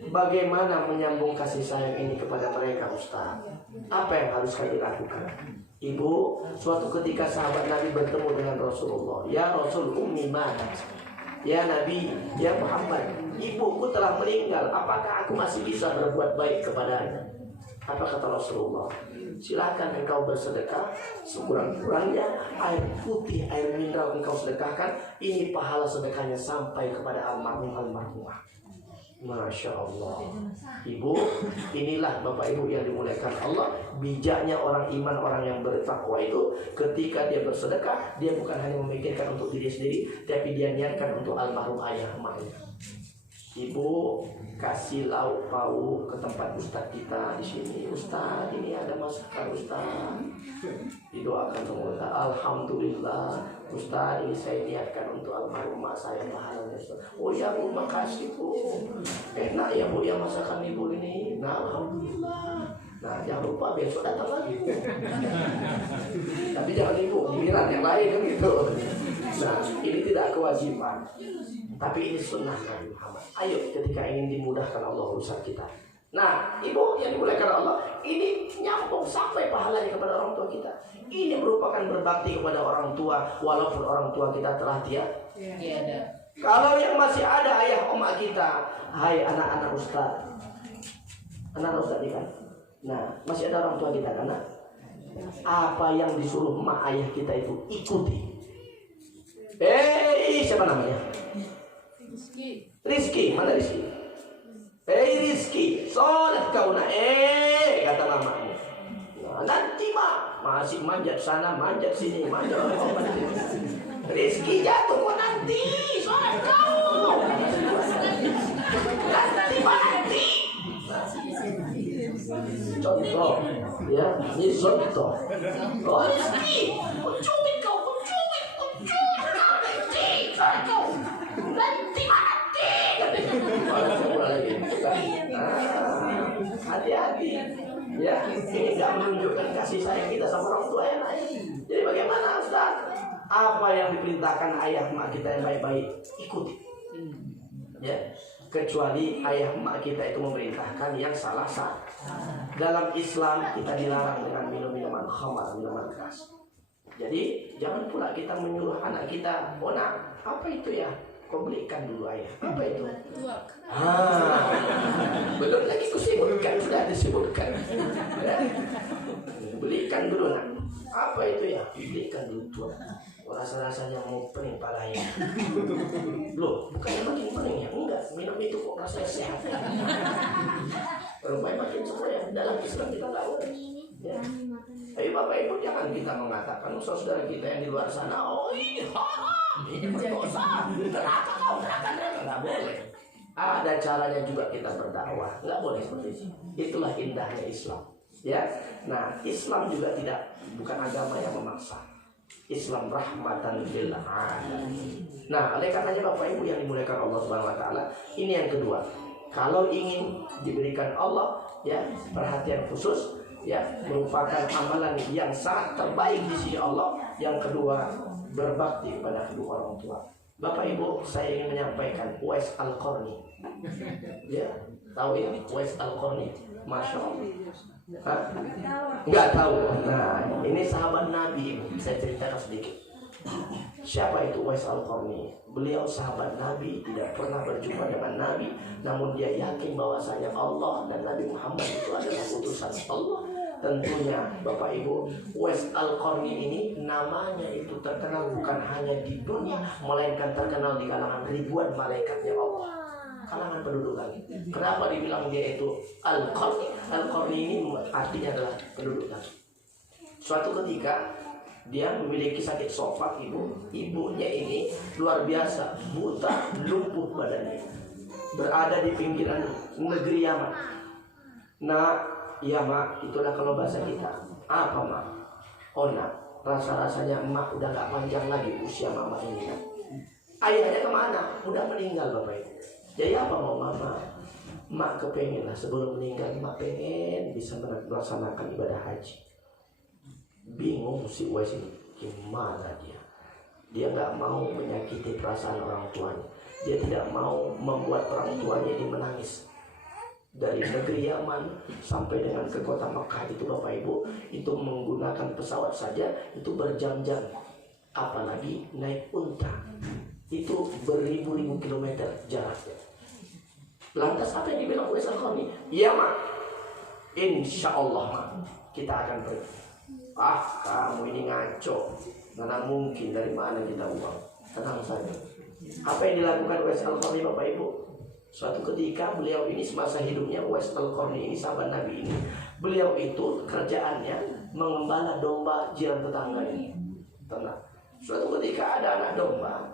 Bagaimana menyambung kasih sayang ini kepada mereka Ustaz? Apa yang harus kami lakukan? Ibu, suatu ketika sahabat Nabi bertemu dengan Rasulullah. Ya Rasul ummi mana? Ya Nabi, ya Muhammad, ibuku telah meninggal. Apakah aku masih bisa berbuat baik kepadanya? Apa kata Rasulullah? Silakan engkau bersedekah sekurang-kurangnya air putih, air mineral engkau sedekahkan. Ini pahala sedekahnya sampai kepada almarhumah. Masya Allah. Ibu, inilah Bapak Ibu yang dimuliakan Allah. Bijaknya orang iman, orang yang bertakwa itu, ketika dia bersedekah, dia bukan hanya memikirkan untuk diri sendiri, tapi dia niatkan untuk almarhum ayah emaknya. Ibu, kasih lauk pauk ke tempat ustaz kita di sini. Ustaz, ini ada masakan Ustaz. Didoakan sama Ustaz. Alhamdulillah, Ustaz, ini saya niatkan untuk almarhum emak saya pahalanya. Oh ya Bu, makasih Bu. Enak ya Bu ya masakan Ibu ini. Nah, alhamdulillah. Nah, jangan lupa besok datang lagi. Tapi jangan Ibu, giliran yang lain kan gitu. Nah, ini tidak kewajiban. Tapi ini sunnah Nabi Muhammad. Ayo ketika ingin dimudahkan Allah urusan kita. Nah, Ibu yang dimuliakan Allah, ini nyambung sampai pahalanya kepada orang tua kita. Ini merupakan berbakti kepada orang tua walaupun orang tua kita telah tiada. Kalau yang masih ada ayah emak kita, hai anak-anak Ustaz. Anak Ustaz ini kan. Nah, masih ada orang tua kita kan? Apa yang disuruh emak ayah kita itu ikuti. Siapa namanya? Rizki, mana Rizki? Rizki, sholat kau nak, kata mamamu. Nah, nanti mak masih manjat sana, manjat sini, manjat. Rizki jatuh kau nanti, sholat kau. Nanti mati. Contoh, ya, ini contoh. Oh Rizki, kau cubit kau nanti, sholat kau. Nanti mati. Hati-hati ya, ini tidak menunjukkan kasih sayang kita sama orang tua yang lain. Jadi bagaimana Ustaz? Apa yang diperintahkan ayah emak kita yang baik-baik, ikuti ya, kecuali ayah emak kita itu memerintahkan yang salah. Dalam Islam kita dilarang dengan minum-minuman khamar, minuman keras. Jadi jangan pula kita menyuruh anak kita, oh nak, apa itu ya? Kau belikan dulu ayah. Apa itu? Belum lagi kusebutkan, sudah disebutkan. Ya. Belikan dulu nak. Apa itu ya? Belikan dulu tuan. Rasa-rasanya mau pening palanya. Loh, bukannya makin pening ya? Enggak, minum itu kok rasanya sehat. Rupanya makin supaya dalam Islam kita nggak boleh. Ya. Tapi Bapak Ibu jangan kita mengatakan saudara kita yang di luar sana, oh ini haram, ini berdosa, neraka kau, neraka, nggak boleh. Ada caranya juga kita berdakwah, nggak boleh seperti itu. Itulah indahnya Islam. Ya, nah Islam juga bukan agama yang memaksa. Islam rahmatan lil alamin. Nah, oleh karenanya Bapak Ibu yang dimuliakan Allah Subhanahu wa taala, ini yang kedua. Kalau ingin diberikan Allah ya perhatian khusus, ya merupakan amalan yang sangat terbaik di sisi Allah. Yang kedua, berbakti kepada kedua orang tua. Bapak Ibu, saya ingin menyampaikan Uwais Al-Qarni. Ya, tahu ya Uwais Al-Qarni? Masya Allah. Enggak tahu. Nah, ini sahabat Nabi. Saya ceritakan sedikit. Siapa itu Uwais Al-Qarni? Beliau sahabat Nabi, tidak pernah berjumpa dengan Nabi, namun dia yakin bahwasanya Allah dan Nabi Muhammad itu adalah utusan Allah. Tentunya Bapak Ibu, Uwais Al-Qarni ini namanya itu terkenal bukan hanya di dunia, melainkan terkenal di kalangan ribuan malaikatnya Allah, kalangan penduduk langit. Kenapa dibilang dia itu Al-Qarni? Al-Qarni ini artinya adalah penduduk langit. Suatu ketika dia memiliki sakit sofat ibunya ini luar biasa, buta, lumpuh badannya, berada di pinggiran negeri Yaman. Nah, iya mak, itulah kalau bahasa kita. Apa mak? Oh nak, rasa-rasanya emak udah gak panjang lagi usia mama ini kan. Ayahnya kemana? Udah meninggal Bapak Ibu. Jadi apa mau mama? Mak kepengen lah sebelum meninggal, mak pengen bisa melaksanakan ibadah haji. Bingung si Uwais ini, gimana dia? Dia nggak mau menyakiti perasaan orang tuanya. Dia tidak mau membuat orang tuanya ini menangis. Dari negeri Yaman sampai dengan ke kota Makkah itu Bapak Ibu, itu menggunakan pesawat saja itu berjam-jam. Apalagi naik unta, itu beribu-ribu kilometer jaraknya. Lantas apa yang dibilang Uwais Al-Qarni? Ya mak, insya Allah mak, kita akan pergi. Ah, kamu ini ngaco. Mana mungkin, dari mana kita uang? Tenang saja. Apa yang dilakukan Uwais Al-Qarni Bapak Ibu? Suatu ketika beliau ini semasa hidupnya, Uwais Al-Qarni ini sahabat Nabi ini, beliau itu kerjaannya mengembala domba jiran tetangga ini. Tenang. Suatu ketika ada anak domba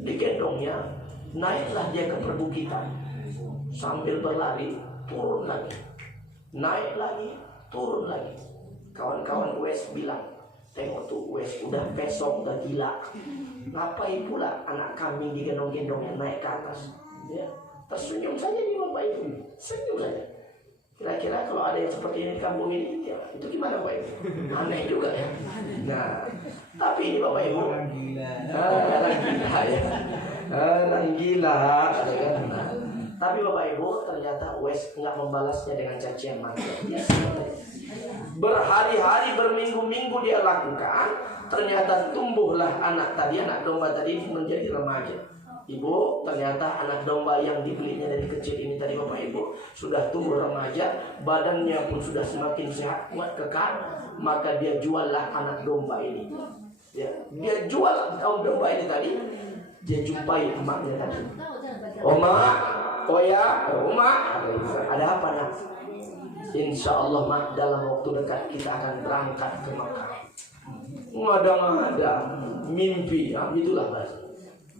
digendongnya, naiklah dia ke perbukitan sambil berlari, turun lagi, naik lagi, turun lagi. Kawan-kawan Uwais bilang, tengok tuh Uwais udah pesong, udah gila. Ngapain pula anak kambing digendong-gendongnya naik ke atas? Ya, tersenyum saja nih Bapak Ibu, senyum saja. Kira-kira kalau ada yang seperti ini di kampung ini, ya, itu gimana Bapak Ibu? Aneh juga ya. Nah, tapi ini Bapak Ibu, orang gila ya, orang gila. Nah, tapi Bapak Ibu ternyata Uwais nggak membalasnya dengan cacian maki. Ya, berhari-hari, berminggu-minggu dia lakukan, ternyata tumbuhlah anak domba tadi menjadi remaja. Ibu, ternyata anak domba yang dibelinya dari kecil ini tadi Bapak Ibu sudah tumbuh remaja, badannya pun sudah semakin sehat, kuat, kekar. Maka dia juallah anak domba ini. Ya, dia jual domba ini tadi. Dia jumpai emaknya tadi. Oma, oh ya, Oma, ada apa nak? Insya Allah mak, dalam waktu dekat kita akan berangkat ke Makkah. Ngada-ngada, mimpi, ya, itulah bahasa.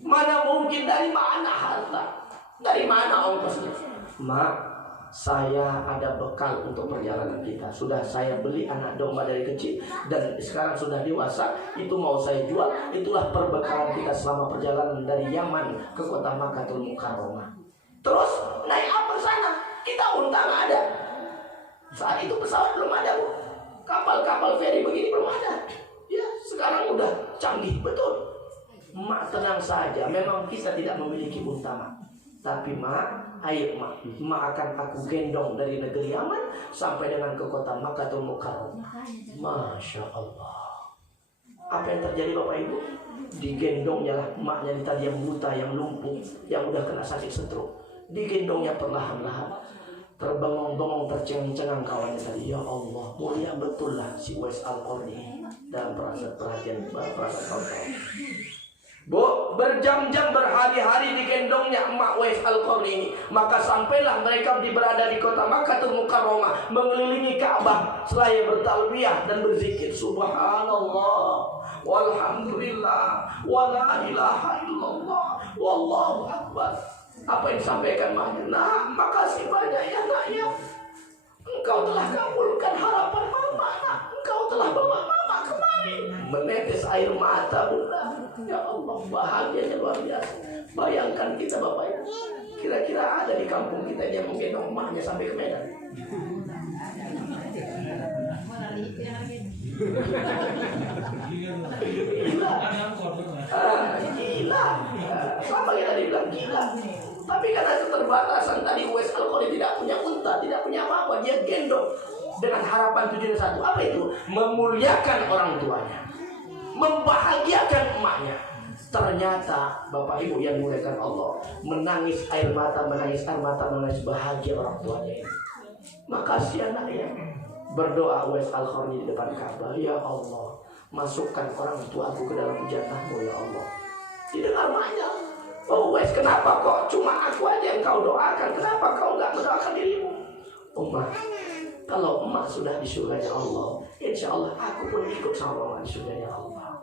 Mana mungkin, dari mana harta, dari mana ongkosnya? Mak, saya ada bekal untuk perjalanan kita. Sudah saya beli anak domba dari kecil dan sekarang sudah dewasa. Itu mau saya jual. Itulah perbekalan kita selama perjalanan dari Yaman ke kota Makkahul Mukarramah. Terus naik apa sana? Kita unta nggak ada. Saat itu pesawat belum ada, Bu. Kapal-kapal feri begini belum ada. Ya, sekarang udah canggih betul. Mak tenang saja, memang kita tidak memiliki unta mak. Tapi mak, ayo mak, mak akan aku gendong dari negeri Yaman sampai dengan ke kota Makkahul Mukarramah. Masya Allah. Apa yang terjadi Bapak Ibu? Digendongnya lah maknya tadi yang buta, yang lumpuh, yang udah kena sakit stroke. Digendongnya perlahan-lahan. Terbengong-bengong, tercengang-cengang kawannya tadi. Ya Allah, mulia betul lah si Uwais Al-Qarni dalam perhatian kawan-kawan. Bu, berjam-jam, berhari-hari digendongnya emak Uwais Al-Qarni ini. Maka sampailah mereka berada di kota Makkahul Mukarramah, mengelilingi Ka'bah selaya bertalbiyah dan berzikir subhanallah walhamdulillah wala ilaha illallah wallahu akbar. Apa yang disampaikan maknya? Nah, makasih banyak ya nak ya. Engkau telah kabulkan harapan mama nak. Engkau telah bawa mama kemari. Menetes air mata bunda. Ya Allah, bahagianya luar biasa. Bayangkan kita Bapak Ibu, kira-kira ada di kampung kita yang menggendong emaknya sampai ke Medan. Gila. Gila. Sama kita dibilang gila. Tapi karena keterbatasan tadi Uwais Al-Qarni tidak punya unta, tidak punya apa-apa, dia gendong dengan harapan tujuan satu. Apa itu? Memuliakan orang tuanya, membahagiakan emaknya. Ternyata Bapak Ibu yang dimuliakan Allah, menangis air mata, menangis bahagia orang tuanya ini. Makasih anaknya. Berdoa Uwais Al-Qarni di depan Ka'bah, ya Allah, masukkan orang tuaku ke dalam jannah-Mu ya Allah. Didengar maknya. Oh Uwais, kenapa kok cuma aku aja yang kau doakan? Kenapa kau nggak mendoakan dirimu? Ummah, kalau emak sudah di surganya Allah, insya Allah aku pun ikut sama emak di surganya Allah.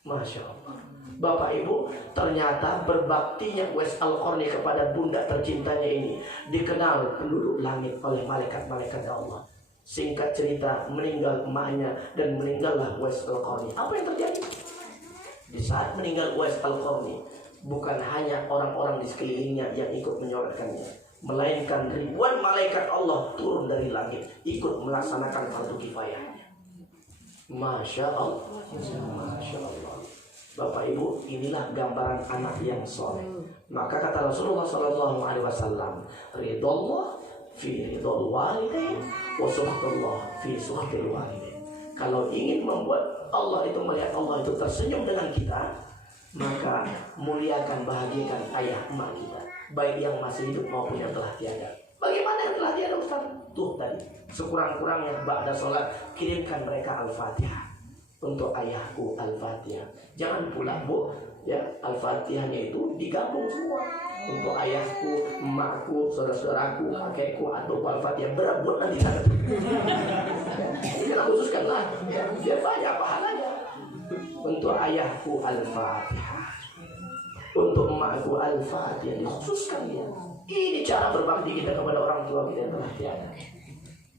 Masya Allah. Bapak Ibu, ternyata berbaktinya Uwais Al-Qarni kepada bunda tercintanya ini dikenal penduduk langit oleh malaikat-malaikat Allah. Singkat cerita, meninggal emaknya dan meninggallah Uwais Al-Qarni. Apa yang terjadi? Di saat meninggal Uwais Al-Qarni, bukan hanya orang-orang di sekelilingnya yang ikut menyolatkannya, melainkan ribuan malaikat Allah turun dari langit ikut melaksanakan fardu kifayahnya. Masya Allah, Masya Allah. Bapak Ibu, inilah gambaran anak yang soleh. Maka kata Rasulullah SAW, ridallah fi ridal walidain wa suhbatullah fi suhbatil walidain. Kalau ingin membuat Allah itu, melihat Allah itu tersenyum dengan kita, maka muliakan, bahagiakan ayah emak kita, baik yang masih hidup maupun yang telah tiada. Bagaimana yang telah tiada, Ustaz? Tuh tadi, sekurang-kurangnya ba'da sholat kirimkan mereka Al-Fatihah. Untuk ayahku Al-Fatihah. Jangan pula Bu, ya, Al-Fatihahnya itu digabung semua. Untuk ayahku, emakku, saudara-saudaraku, kakekku, atau Al-Fatihah berebut nanti sana. Kita khususkanlah, ya, biar banyak pahalanya. Untuk ayahku Al-Fatihah, untuk emakku Al-Fatihah, dikhususkan ya. Ini cara berbakti kita kepada orang tua kita yang telah tiada.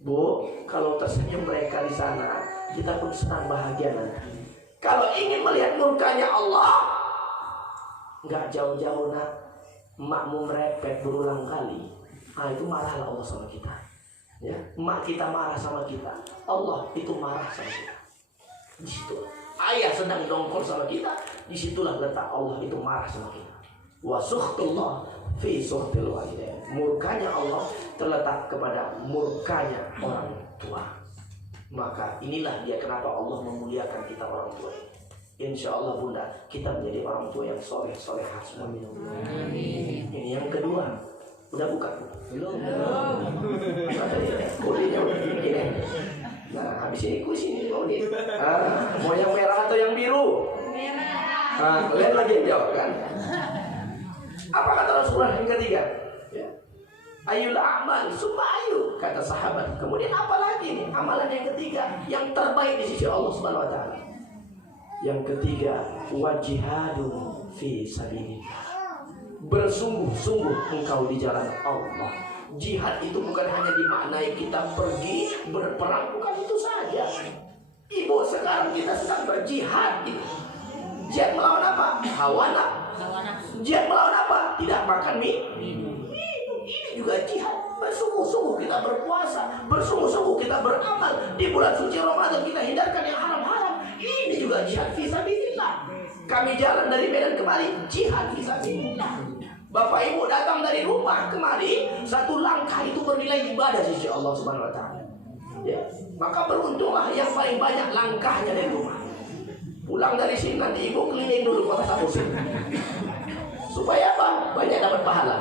Bu, kalau tersenyum mereka di sana, kita pun senang bahagia nanti. Kalau ingin melihat murkanya Allah, nggak jauh-jauh nak, emakmu merepet berulang kali, itu marahlah Allah sama kita. Ya, emak kita marah sama kita, Allah itu marah sama kita. Di situ, ayah sedang dongkol sama kita, disitulah letak Allah itu marah sama kita. Wa sukhtullah fi sukhtil walidain. Murkanya Allah terletak kepada murkanya orang tua. Maka inilah dia kenapa Allah memuliakan kita orang tua ini. Insya Allah Bunda, kita menjadi orang tua yang soleh-solehah semua. Amin. Ini yang kedua. Udah buka? Belum. Kulinya udah ini. Nah, habis ini kuis ini mau di. Mau yang merah atau yang biru? Merah. Lihat lagi yang jawab kan. Apa kata Rasulullah yang ketiga? Ya. Ayul amal summa ayu, kata sahabat. Kemudian apa lagi nih amalan yang ketiga yang terbaik di sisi Allah Subhanahu wa taala? Yang ketiga, wajihadun fi sabilillah. Bersungguh-sungguh engkau di jalan Allah. Jihad itu bukan hanya dimaknai kita pergi berperang, bukan itu saja. Ibu, sekarang kita sedang berjihad. Jihad melawan apa? Hawa nafsu. Jihad melawan apa? Tidak makan minum. Ini juga jihad. Bersungguh-sungguh kita berpuasa, bersungguh-sungguh kita beramal. Di bulan suci Ramadan kita hindarkan yang haram-haram. Ini juga jihad fisabilillah. Kami jalan dari Medan kemari, jihad fisabilillah. Bapak Ibu datang dari rumah kemari, satu langkah itu bernilai ibadah sisi Allah Subhanahu wa taala. Ya, maka beruntunglah yang paling banyak langkahnya dari rumah. Pulang dari sini nanti ibu keliling dulu kota Samusin. Supaya apa? Banyak dapat pahala.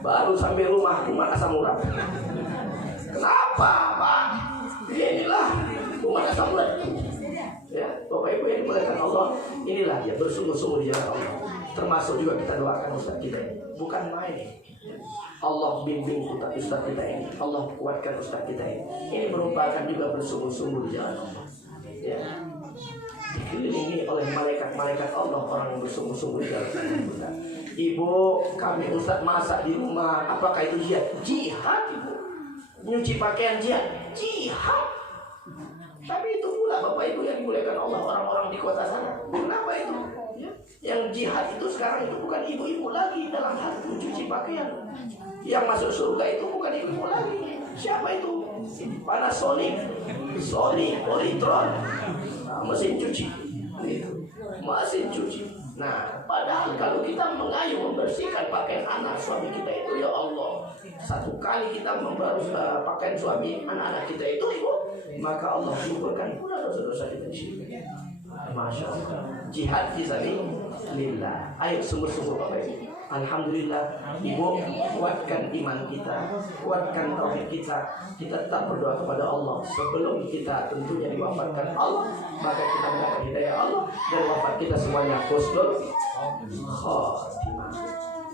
Baru sampai rumah asam urat. Kenapa, Pak? Inilah rumah asam urat. Ya, Bapak Ibu yang dimuliakan Allah, inilah dia bersungguh-sungguh di jalan Allah. Termasuk juga kita doakan Ustaz kita ini. Bukan main. Allah bimbing Ustaz kita ini. Allah kuatkan Ustaz kita ini. Ini merupakan juga bersungguh-sungguh di jalan Allah. Ya. Dikelilingi oleh malaikat-malaikat Allah, orang yang bersungguh-sungguh di jalan Allah. Ibu, kami Ustaz masak di rumah. Apakah itu jihad? Jihad, Ibu. Nyuci pakaian jihad. Jihad. Tapi itu pula Bapak Ibu yang dimuliakan Allah, orang-orang di kota sana. Kenapa itu? Ya. Yang jihad itu sekarang itu bukan ibu-ibu lagi dalam hal mencuci pakaian. Yang masuk surga itu bukan ibu-ibu lagi. Siapa itu? Panasonic, Sony, Polytron, mesin cuci. Mesin cuci. Nah, padahal kalau kita mengayuh membersihkan pakaian anak suami kita itu, ya Allah, satu kali kita membersihkan pakaian suami anak-anak kita itu, Ibu, maka Allah gugurkan pula dosa-dosa kita di sini. Masya Allah. Jihad fisabilillah. Ayo sungguh-sungguh Bapak Ibu. Alhamdulillah, Ibu, kuatkan iman kita, kuatkan tauhid kita. Kita tetap berdoa kepada Allah sebelum kita tentunya diwafatkan Allah, maka kita mendapat hidayah Allah dan wafat kita semuanya husnul khatimah.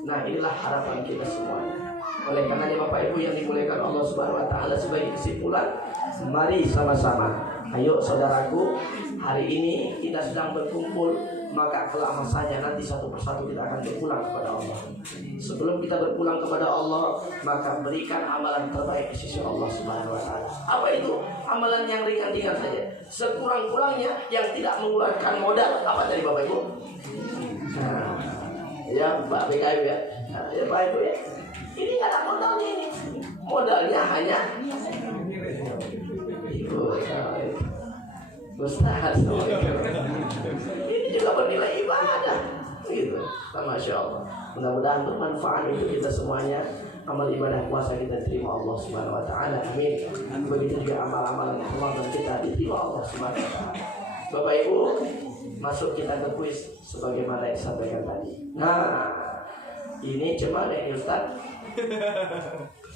Nah, inilah harapan kita semuanya. Oleh karenanya Bapak Ibu yang dimuliakan Allah Subhanahu wa taala, sebagai kesimpulan, mari sama-sama, ayo saudaraku, hari ini kita sedang berkumpul, maka kelak masanya nanti satu persatu kita akan berpulang kepada Allah. Sebelum kita berpulang kepada Allah, maka berikan amalan terbaik di sisi Allah Subhanahu wa taala. Apa itu? Amalan yang ringan-ringan saja, sekurang-kurangnya yang tidak mengeluarkan modal. Apa tadi Bapak Ibu? Nah, Ya Pak BKW ya. Ya Pak Ibu ya. Ini nggak ada modalnya ini. Modalnya hanya Ustaz. Ini juga bernilai ibadah. Gitu. Masya Allah. Mudah-mudahan bermanfaat untuk kita semuanya. Amal ibadah puasa kita terima Allah Subhanahu wa taala. Amin. Begitu juga amal-amalan Ramadan kita diterima Allah Subhanahu wa taala. Bapak Ibu, masuk kita ke kuis sebagaimana yang disampaikan tadi. Nah, ini coba deh Ustaz.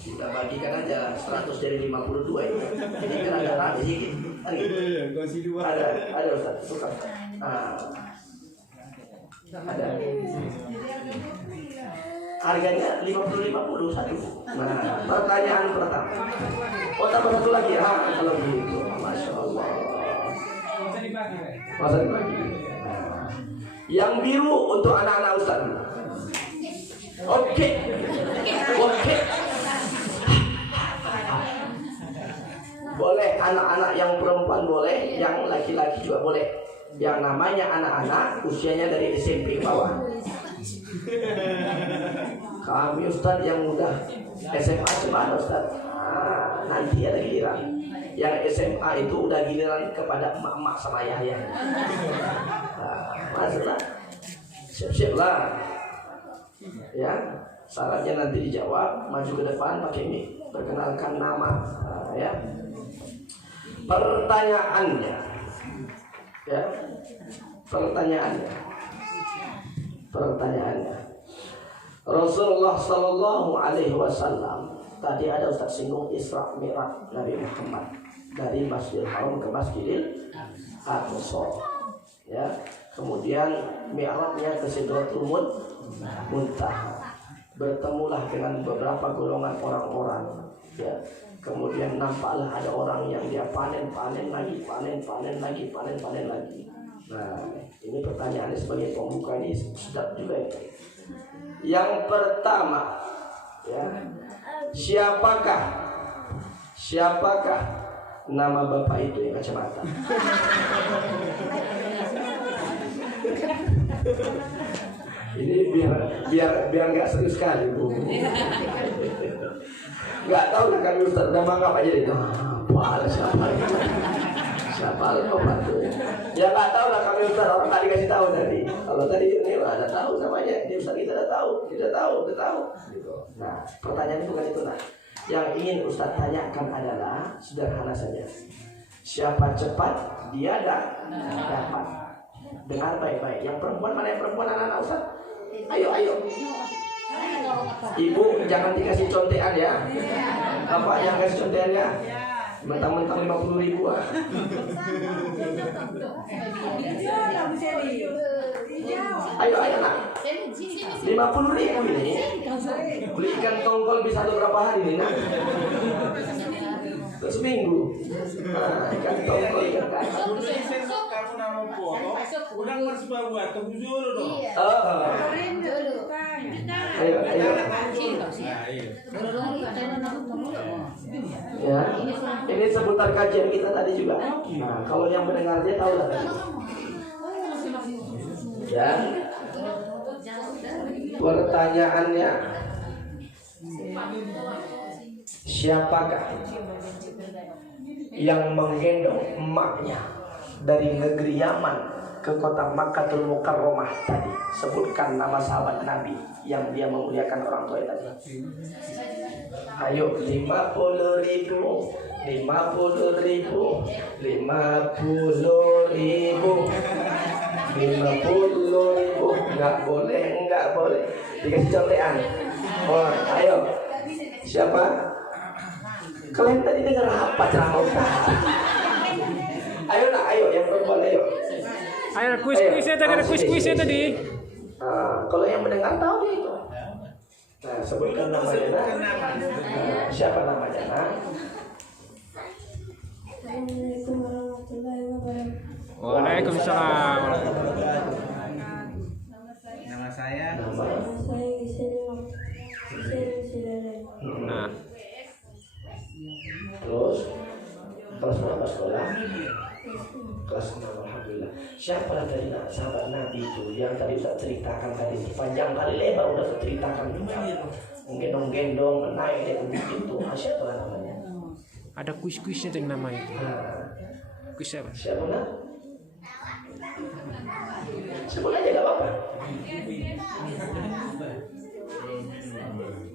Kita bagikan aja 100 dari 52 ini. Ini kan agak rame sedikit. Ada Ustaz, suka. Nah, ada. Harganya 50 satu. Nah, pertanyaan pertama. Oh, tambah satu lagi ya, kalau begitu. Masya Allah. Masa dibagi. Yang biru untuk anak-anak Ustaz. Oke. Boleh anak-anak yang perempuan boleh, yang laki-laki juga boleh. Yang namanya anak-anak usianya dari SMP ke bawah. Kami Ustaz yang udah SMA cuma Ustaz. Nanti ada giliran. Yang SMA itu udah giliran kepada emak-emak sama ayah. Masalah. Siap-siap lah. Ya, syaratnya nanti dijawab. Maju ke depan pakai mic. Perkenalkan nama. Ya. Pertanyaannya. Ya. Pertanyaannya. Rasulullah Sallallahu Alaihi Wasallam tadi ada Ustaz singgung Isra Mi'raj Nabi Muhammad dari Masjidil Haram ke Masjidil Aqsa. Ya, kemudian Mi'rajnya ke Sidratul Muntaha. Bertemulah dengan beberapa golongan orang-orang. Ya, kemudian nampaklah ada orang yang dia panen lagi. Nah, ini pertanyaannya sebagai pembuka ini sedap juga ya. Yang pertama, ya, siapakah nama bapak itu yang kacamata? Ini biar nggak seru sekali Bu. Nggak tahu lah kan Ustaz udah mangap aja itu. Wah, siapa bapak itu? Ya nggak tahu lah kami Ustaz, orang tadi kasih tahu tadi. Kalau tadi ini ada tahu namanya, dia Ustaz kita udah tahu. Gitu. Nah, pertanyaan bukan itu nah. Yang ingin Ustaz tanyakan adalah sederhana saja. Siapa cepat dia dapat. Dengar baik-baik. Yang perempuan mana yang perempuan anak-anak Ustaz? Ayo. Ibu jangan dikasih contekan ya. Bapak yang kasih contekannya. Mentang-mentang 50.000 ah. Ayo nak. 50.000 ini. Beli ikan tongkol bisa berapa hari ini nak? Seminggu. Nah, ikan tongkol ikan kakak. Kamu nama foto, udah harus buat tembus dong. Ayo. Ya, ini seputar kajian kita tadi juga. Nah, kalau yang mendengar dia tahu lah tadi. Ya. Pertanyaannya, siapakah yang menggendong emaknya dari negeri Yaman ke kota Makkatul Mukarramah tadi? Sebutkan nama sahabat Nabi yang dia memuliakan orang tua tadi. Ayo, 50.000, 50.000, 50.000, 50.000. Enggak boleh. Dikasih contekan. Oh, ayo. Siapa? Kalian tadi dengar apa ceramah Ustaz? Ayo yang perempuan ayo. Ayo kuis-kuisnya tadi, ada kuis-kuisnya tadi. Nah, kalau yang mendengar tahu dia itu. Nah, sebutkan namanya nak. Siapa namanya nak? Assalamualaikum warahmatullahi wabarakatuh. Waalaikumsalam. Nama saya. Saya Gisel Silale. Nah, Terus berapa sekolah? Kelas 6, alhamdulillah. Siapa tadi sahabat Nabi itu yang tadi Ustaz ceritakan tadi panjang kali lebar udah Ustaz ceritakan itu. Gendong-gendong naik dia begitu. Siapa namanya? Ada kuis-kuisnya tuh nama itu. Kuis apa? Siapa nak? Sebut aja gak apa-apa.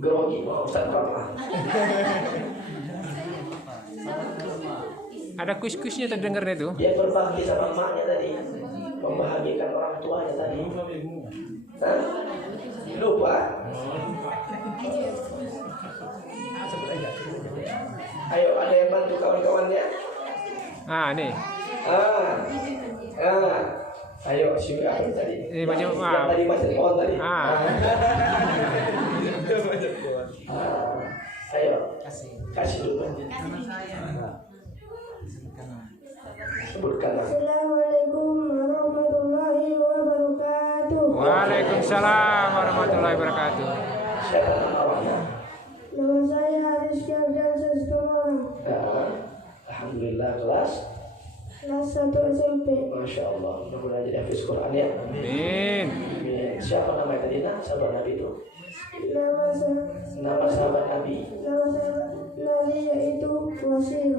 Grogi mau Ustaz apa? Ada kuis-kuisnya terdengar itu. Dia berbagi sama emaknya tadi, membahagiakan orang tuanya tadi. Hah? Lupa. Ayo, ada yang bantu kawan-kawannya? Nih. Ayo, siapa tadi? Ini macam yang tadi macam pohon tadi. Ayo, kasih dulu. Sebutkan. Assalamualaikum warahmatullahi wabarakatuh. Waalaikumsalam warahmatullahi wabarakatuh. Siapa nama awaknya? Nama saya Haris Syafdan Sestomora. Alhamdulillah kelas 1 SMP. Masya Allah, mudah-mudahan jadi hafiz Quran ya. Amin. Amin. Siapa namanya tadi nak? Sahabat Nabi itu. Nama sahabat Nabi. Nama sahabat Nabi yaitu Wasir.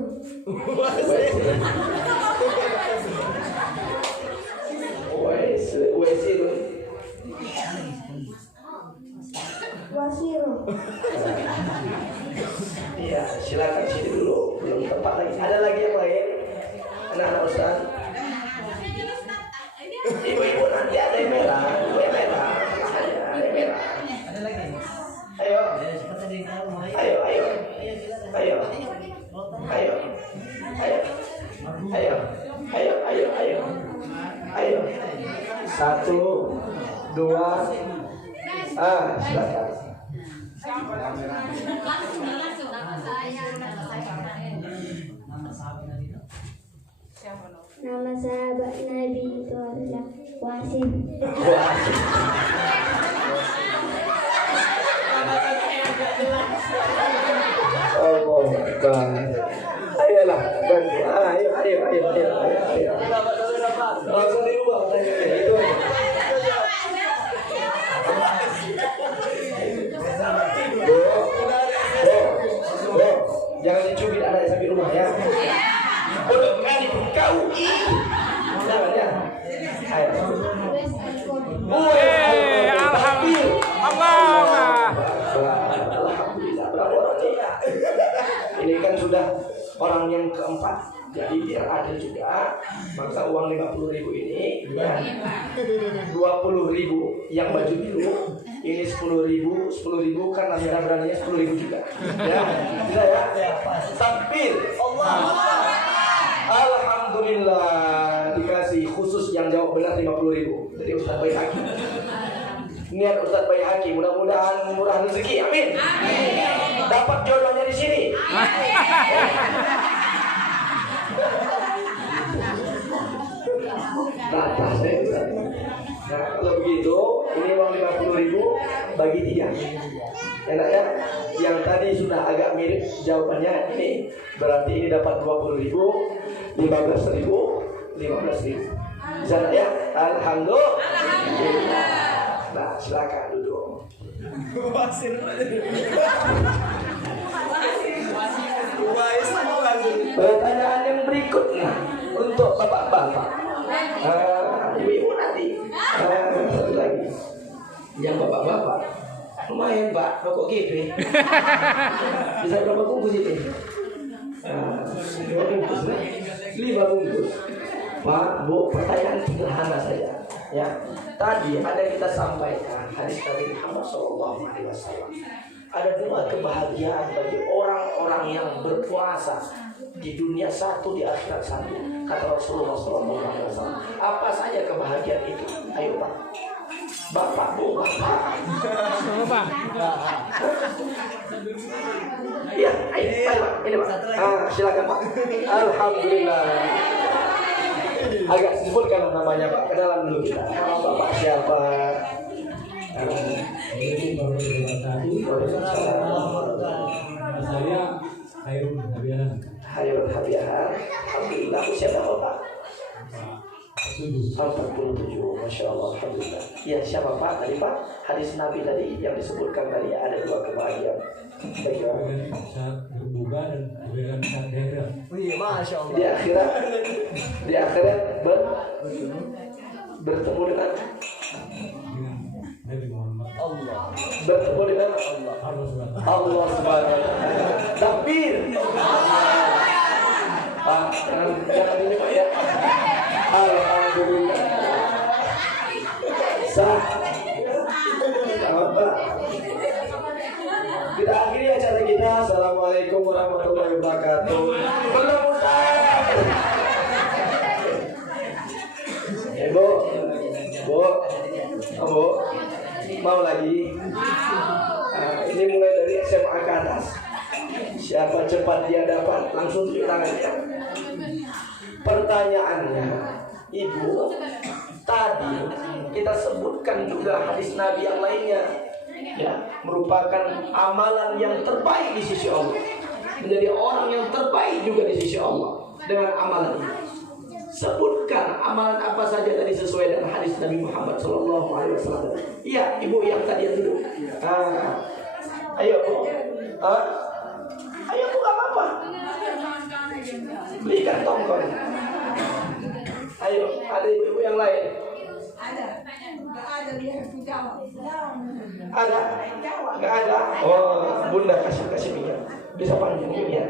Wasir. Iya, silakan sini dulu. Belum tempat lagi. Ada lagi yang lain? Anak-anak Ustaz. Ibu-ibu nanti ada yang merah. Yang merah. Ada yang merah. Ayo. Ayo, ayo. Ayo. Ayo. Ayo. Ayo. Ayo, ayo, ayo. Ayo. 1, 2. Silakan. Nama sahabat Nabi itu adalah Wasim. Oh, ayolah, bantu. Ayo. Langsung dirubah pertanyaannya itu. Jangan dicubit anak sampai rumah ya. Bodoh kali kau. Jangan ya. Ayo. Alhamdulillah. Ini kan sudah orang yang keempat. Jadi biar adil juga, maka uang 50.000 ini ya, 20.000 yang baju biru, ini 10.000 kan nasi beraninya 10.000 juga. Ya, tidak ya? Takbir. Alhamdulillah dikasih khusus yang jawab benar 50.000 dari Ustaz Baihaqi. Niat Ustaz Baihaqi, mudah-mudahan murah rezeki. Amin. Dapat jodohnya di sini. Nah, kalau begitu, ini uang 50.000 bagi 3. Enak ya? Yang tadi sudah agak mirip jawabannya ini, berarti ini dapat 20.000, 15.000. Bisa ya? Alhamdulillah. Nah, silakan duduk. Pertanyaan yang berikutnya untuk bapak-bapak. Ibu-ibu nanti. Satu lagi. Yang bapak-bapak. Lumayan Pak, rokok gitu. Bisa berapa bungkus itu? 2 bungkus. 5 bungkus. Pak, Bu, pertanyaan sederhana saja. Ya, tadi ada yang kita sampaikan hadis Nabi Muhammad SAW. Ada 2 kebahagiaan bagi orang-orang yang berpuasa di dunia 1, di akhirat 1, kata Rasulullah SAW. Apa saja kebahagiaan itu? Ayo Pak. Bapak, Bu, Bapak. Iya, ayo Pak. Ini Pak. Silakan Pak. Alhamdulillah. Agak sebutkan namanya Pak. Kenalan dulu kita. Nama Bapak siapa? Saya Hairul Habiah. Hairul Habiah. Alhamdulillah. Siapa Bapak? 47, Masya Allah, Alhamdulillah. Ya, siapa Pak tadi Pak? Hadis Nabi tadi yang disebutkan tadi ada 2 kebahagiaan. Berbuka dan kebaikan daerah. Masya Allah. Di akhirat bertemu dengan Nabi Muhammad. bertemu dengan Allah Subhanahu wa taala. Takbir. Pak, jangan ini Pak ya. Alhamdulillah. Sah. Apa? Kita akhiri acara kita. Assalamualaikum warahmatullahi wabarakatuh. Belum usah. Bu, mau lagi? Ini mulai dari SMA ke atas. Siapa cepat dia dapat, langsung tunjuk tangannya. Pertanyaannya, Ibu, tadi kita sebutkan juga hadis Nabi yang lainnya, ya, merupakan amalan yang terbaik di sisi Allah. Menjadi orang yang terbaik juga di sisi Allah dengan amalan ini. Sebutkan amalan apa saja tadi sesuai dengan hadis Nabi Muhammad SAW. Iya, Ibu yang tadi yang dulu. Ayo Bu, ayo Bu, gak apa-apa. Belikan tongkol. Ayo, ada ibu-ibu yang lain. Ada? Gak ada? Oh, Bunda kasih minyak. Bisa panjang ya.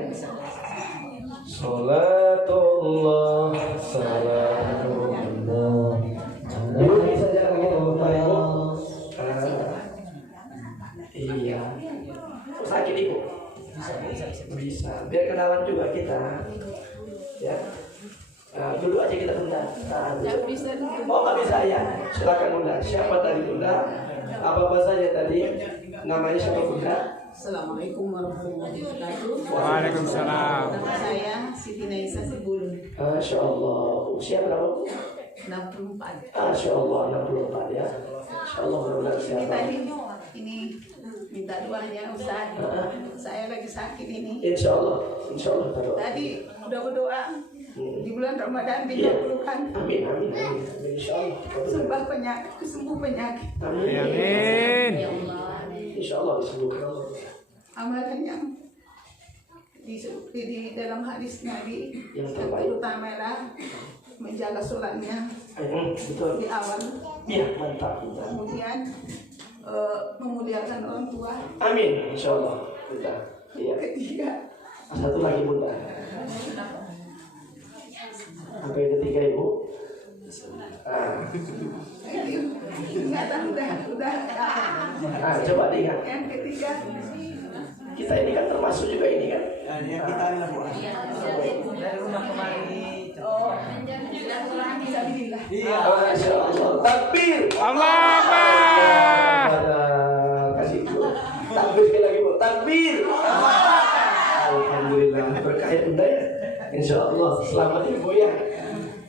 Salatullah, salamullah. Ibu bisa jalan gitu, Ibu. Iya. Sakit Ibu? Bisa. Biar kenalan juga kita. Ya. Dulu aja kita bentar. Oh, nggak bisa ya. Silakan Bunda. Siapa tadi Bunda? Apa saja tadi? Namanya siapa Bunda? Assalamualaikum warahmatullahi wabarakatuh. Waalaikumsalam. Nama saya Siti Naisa Sibulun. Masya Allah. Usia berapa? 64. Masya Allah, 64 ya. Masya Allah, mudah-mudahan Ini sehat. tadi ini minta doanya Ustaz. Saya lagi sakit ini. Insya Allah. Tadi udah berdoa di bulan Ramadan 30 kan. Amin. Insya Allah. Sembuh penyakit. Amin. Ya Allah. Insya Allah disembuhkan. Amalan yang di dalam hadis Nabi Yang yang terbaik. terutama adalah menjaga sholatnya Betul. di awal. Iya, mantap. Kemudian memuliakan orang tua. Amin. Insya Allah. Sudah. Iya. Ketiga, Satu lagi Bunda. Apa yang ketiga Ibu? nggak tahu udah. Coba diingat. Yang ketiga, Kita ini kan termasuk juga ini kan. Kita ini lah Bu. Dari rumah kemarin. Alhamdulillah. Iya. Masya Allah. Takbir. Allah. Kasih Bu. Takbir sekali lagi Bu. Takbir. Alhamdulillah. Berkah ya Bunda ya. Insya Allah. Selamat Ibu ya.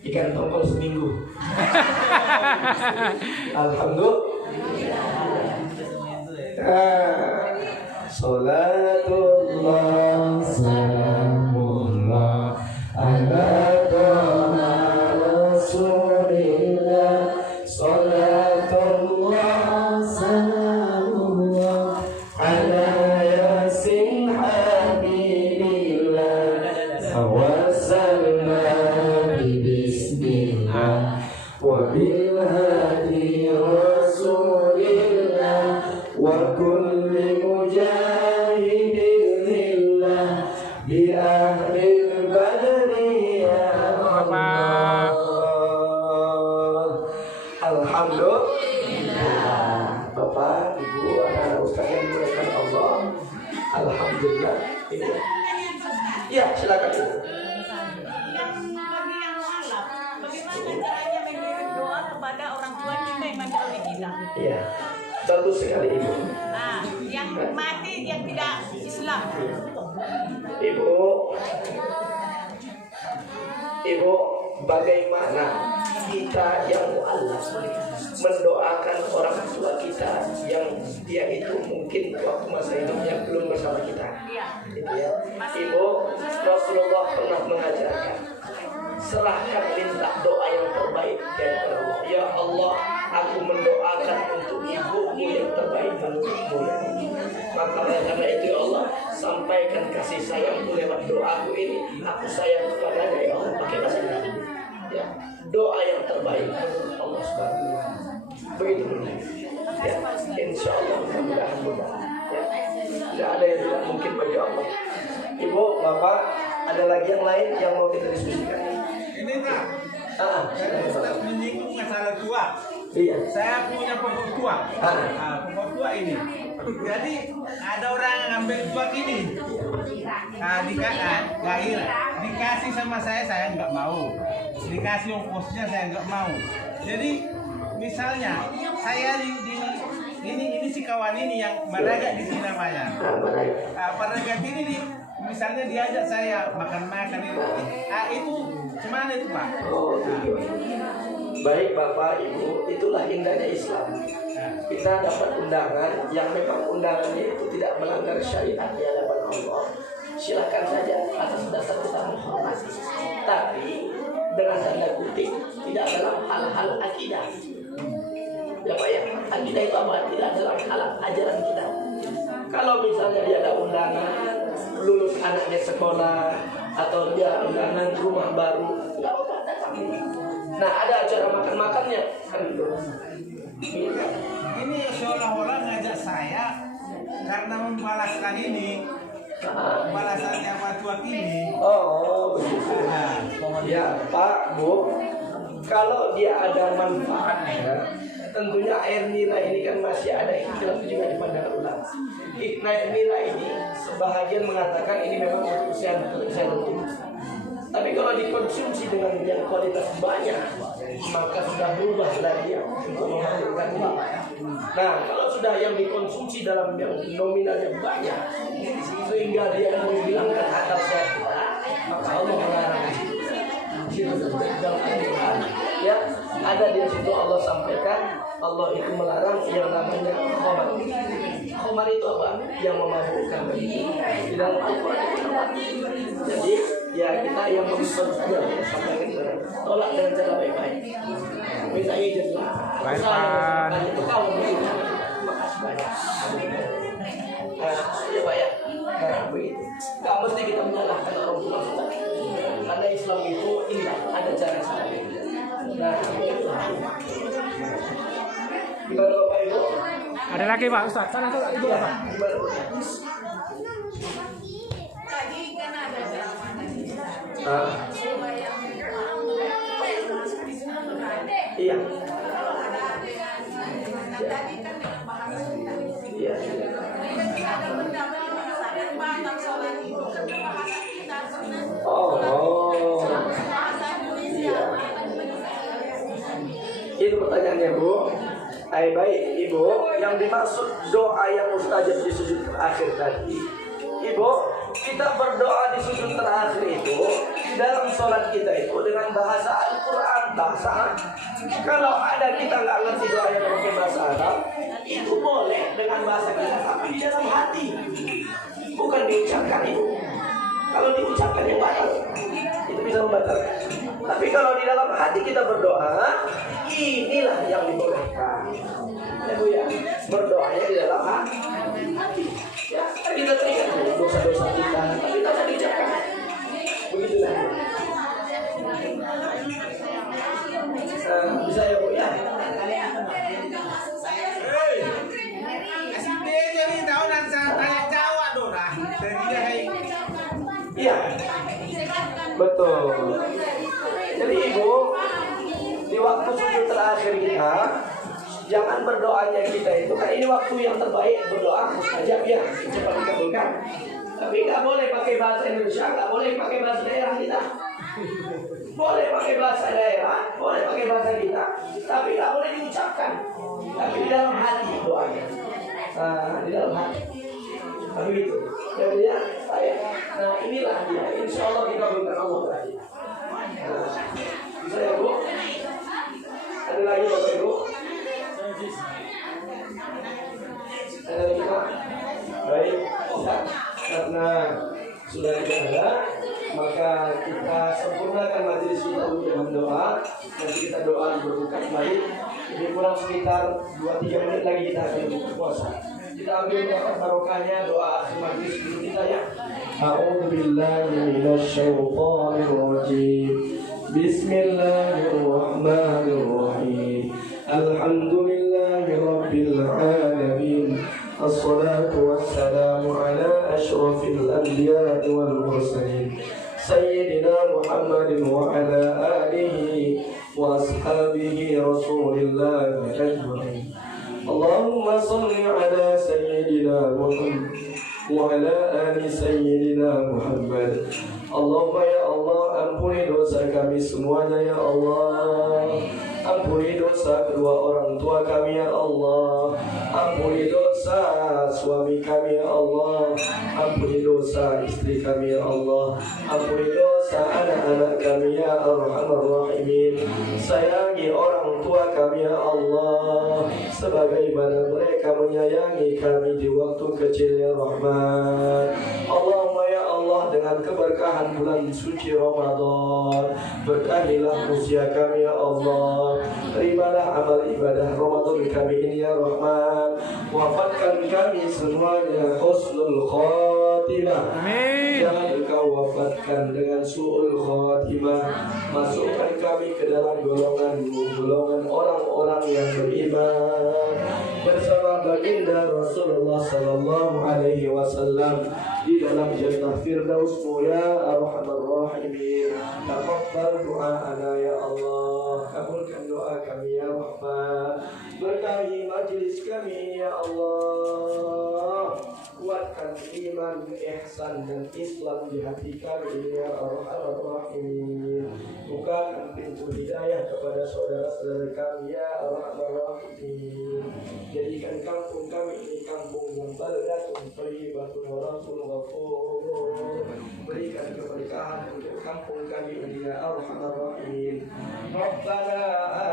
Ikan tongkol seminggu. Alhamdulillah. Salatullah, salamullah ala toha rasulillah. Salatullah, salamullah ala yasin habibillah. Wassalam bismillah wa bilhadi rasulillah wa kulli mujahidin lillah bi ahlil badri ya Allah. Alhamdulillah. Bapak, Ibu, anak ustaz yang dimuliakan Allah. Alhamdulillah. Ya, silakan Ibu. Bagaimana caranya mengirim doa kepada orang tua kita yang mendahului kita? Iya, bagus sekali Ibu. Nah, yang mati yang tidak Islam. Ibu, bagaimana kita yang mu'alaf mendoakan orang tua kita yang dia itu mungkin waktu masa hidupnya belum bersama kita. Gitu ya. Ibu, Rasulullah pernah mengajarkan serahkan minta doa yang terbaik Ya Allah, aku mendoakan untuk ibuku yang terbaik menurutmu ya. Maka karena itu ya Allah, sampaikan kasih sayangku lewat doaku ini. Aku sayang kepadanya ya Allah, pakai bahasa Indonesia. Ya, doa yang terbaik menurut Allah Subhanahu wa taala. Begitu benar. Ya, insya Allah mudah-mudahan mudah. Ya, tidak ada yang tidak mungkin bagi Allah. Ibu, Bapak, ada lagi yang lain yang mau kita diskusikan? Ini Kak, Ustaz menyinggung masalah tua. Iya. Saya punya pokok tua. Pokok tua ini. Jadi ada orang yang ambil tua ini. Dikasih sama saya nggak mau. Dikasih ongkosnya saya nggak mau. Jadi misalnya saya ini si kawan ini yang Maragat di sini namanya. Maragat ini nih, misalnya diajak saya makan-makan itu gimana itu Pak? Oh, baik Bapak Ibu, itulah indahnya Islam. Kita dapat undangan yang memang undangannya itu tidak melanggar syariat di hadapan Allah. Silakan saja atas dasar kita menghormati. Tapi dengan tanda kutip tidak dalam hal-hal akidah. Ya Pak ya, akidah itu apa? Tidak dalam hal ajaran kita. Kalau misalnya dia ada undangan lulus anaknya sekolah atau dia undangan rumah baru, nggak apa-apa datang. Nah ada acara makan-makannya kan gitu. Ini seolah-olah ngajak saya karena membalaskan ini. Balasannya Pak ini. Oh begitu. Ya Pak Bu, kalau dia ada manfaatnya, tentunya air nira ini kan masih ada ikhtilaf juga di pandangan ulama. Air nira ini sebahagian mengatakan ini memang untuk kesehatan tubuh. Tapi kalau dikonsumsi dengan yang kualitas banyak, maka sudah berubah dari yang untuk menghasilkan ini. Nah, kalau sudah yang dikonsumsi dalam yang nominalnya banyak, sehingga dia menghilangkan akal sehat kita, maka Allah melarang. Ya, ada di situ Allah sampaikan, Allah itu melarang yang namanya khamar. Khamar itu apa? Yang memabukkan. Di dalam Al-Quran itu apa? Jadi ya kita yang mengkonsumsi ya, sampaikan tolak dengan cara baik-baik. Misalnya itu, misalnya itu kaum begitu, makasih banyak. Ya Pak ya, begitu. Gak mesti kita menyalahkan orang tua kita. Karena Islam itu indah, ada cara-cara. Nah, gimana Bapak Ibu? Ada lagi Pak Ustaz, sana tuh Ibu Pak. Tadi kan ada iya. Iya. Itu pertanyaannya Bu. Baik Ibu, yang dimaksud doa yang mustajab di sujud terakhir tadi, Ibu, kita berdoa di sujud terakhir itu di dalam sholat kita itu dengan bahasa Al-Quran, bahasa. Kalau ada kita nggak ngerti doa yang pakai bahasa Arab, itu boleh dengan bahasa kita, tapi di dalam hati, bukan diucapkan itu. Kalau diucapkan yang batal, itu bisa membatalkan. Tapi kalau di dalam hati kita berdoa, inilah yang dibolehkan. Ya Bu ya, berdoanya di dalam hati. Ya, kita teringat dosa-dosa kita, tapi tak usah diucapkan. Begitulah. Bisa ya Bu ya. Iya, betul. Jadi Ibu, di waktu sujud terakhir kita, jangan berdoanya kita itu kan ini waktu yang terbaik berdoa mustajab ya, cepat dikabulkan. Tapi nggak boleh pakai bahasa Indonesia, nggak boleh pakai bahasa daerah kita. Boleh pakai bahasa daerah, boleh pakai bahasa kita, tapi nggak boleh diucapkan. Tapi di dalam hati doanya. Nah, di dalam hati. Tapi itu, jadi ya saya. Nah inilah dia. Insya Allah dikabulkan Allah berarti. Bisa ya Bu? Ada lagi Bapak Ibu? Ada lagi Pak? Baik. Ya. Karena sudah tidak ada, maka kita sempurnakan majelis kita dengan doa. Nanti kita doa berbuka kembali. Ini kurang sekitar 2-3 menit lagi kita akan berbuka puasa. Kita ambil barokahnya doa akhir majelis dulu kita ya. A'udzubillahi minasyaitonir rajim. Bismillahirrahmanirrahim. Alhamdulillahi rabbil alamin. Assalatu wassalamu ala asyrafil anbiya'i wal mursalin Sayyidina Muhammadin wa ala alihi wa ashabihi Rasulillah ajma'in. Allahumma salli ala Sayyidina Muhammad wa ala ali Sayyidina Muhammad. Allahumma ya Allah, ampuni dosa kami semuanya ya Allah. Ampuni dosa kedua orang tua kami ya Allah. Ampuni dosa suami kami ya Allah. Ampuni dosa istri kami ya Allah. Ampuni dosa anak-anak kami ya Arhamar Rahimin. Sayangi orang tua kami ya Allah, sebagaimana mereka menyayangi kami di waktu kecil ya Rahman. Allahumma ya Allah, dengan keberkahan bulan suci Ramadan, berkahilah usia kami ya Allah. Terimalah amal ibadah Ramadan kami ini ya Rahman. Wafatkan kami semuanya husnul khatimah. Amin. Jangan engkau wafatkan dengan su'ul khatimah. Masukkan kami ke dalam golongan orang-orang yang beriman bersama baginda Rasulullah sallallahu alaihi wasallam di dalam jannah firdausmu ya Arhamar Rahimin. Taqabbal doa ya Allah, kabulkan doa kami ya Rahman. Berkahi majlis kami ya Allah. Kuatkan iman, ihsan dan Islam di hati kami ya Arhamar Rahimin. Bukakan pintu hidayah kepada saudara-saudara kami ya Arhamar Rahimin. Jadikan kampung kami ini kampung yang baldatun thayyibatun wa rabbun ghafur. Berikan keberkahan untuk kampung kami ini ya Arhamar Rahimin. Rabbana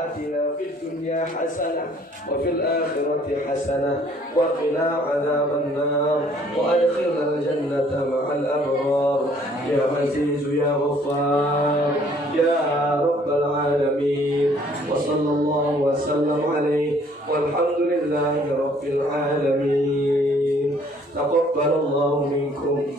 atina fid dunya hasanah wa fil akhirati hasanah wa qina adzabannar wa adkhilna al-jannata ma'al abrar ya aziz ya ghaffar ya rabbal alamin. Wa sallallahu wa sallam alaihi walhamdulillahi rabbil alamin. Taqabbalallahu minkum.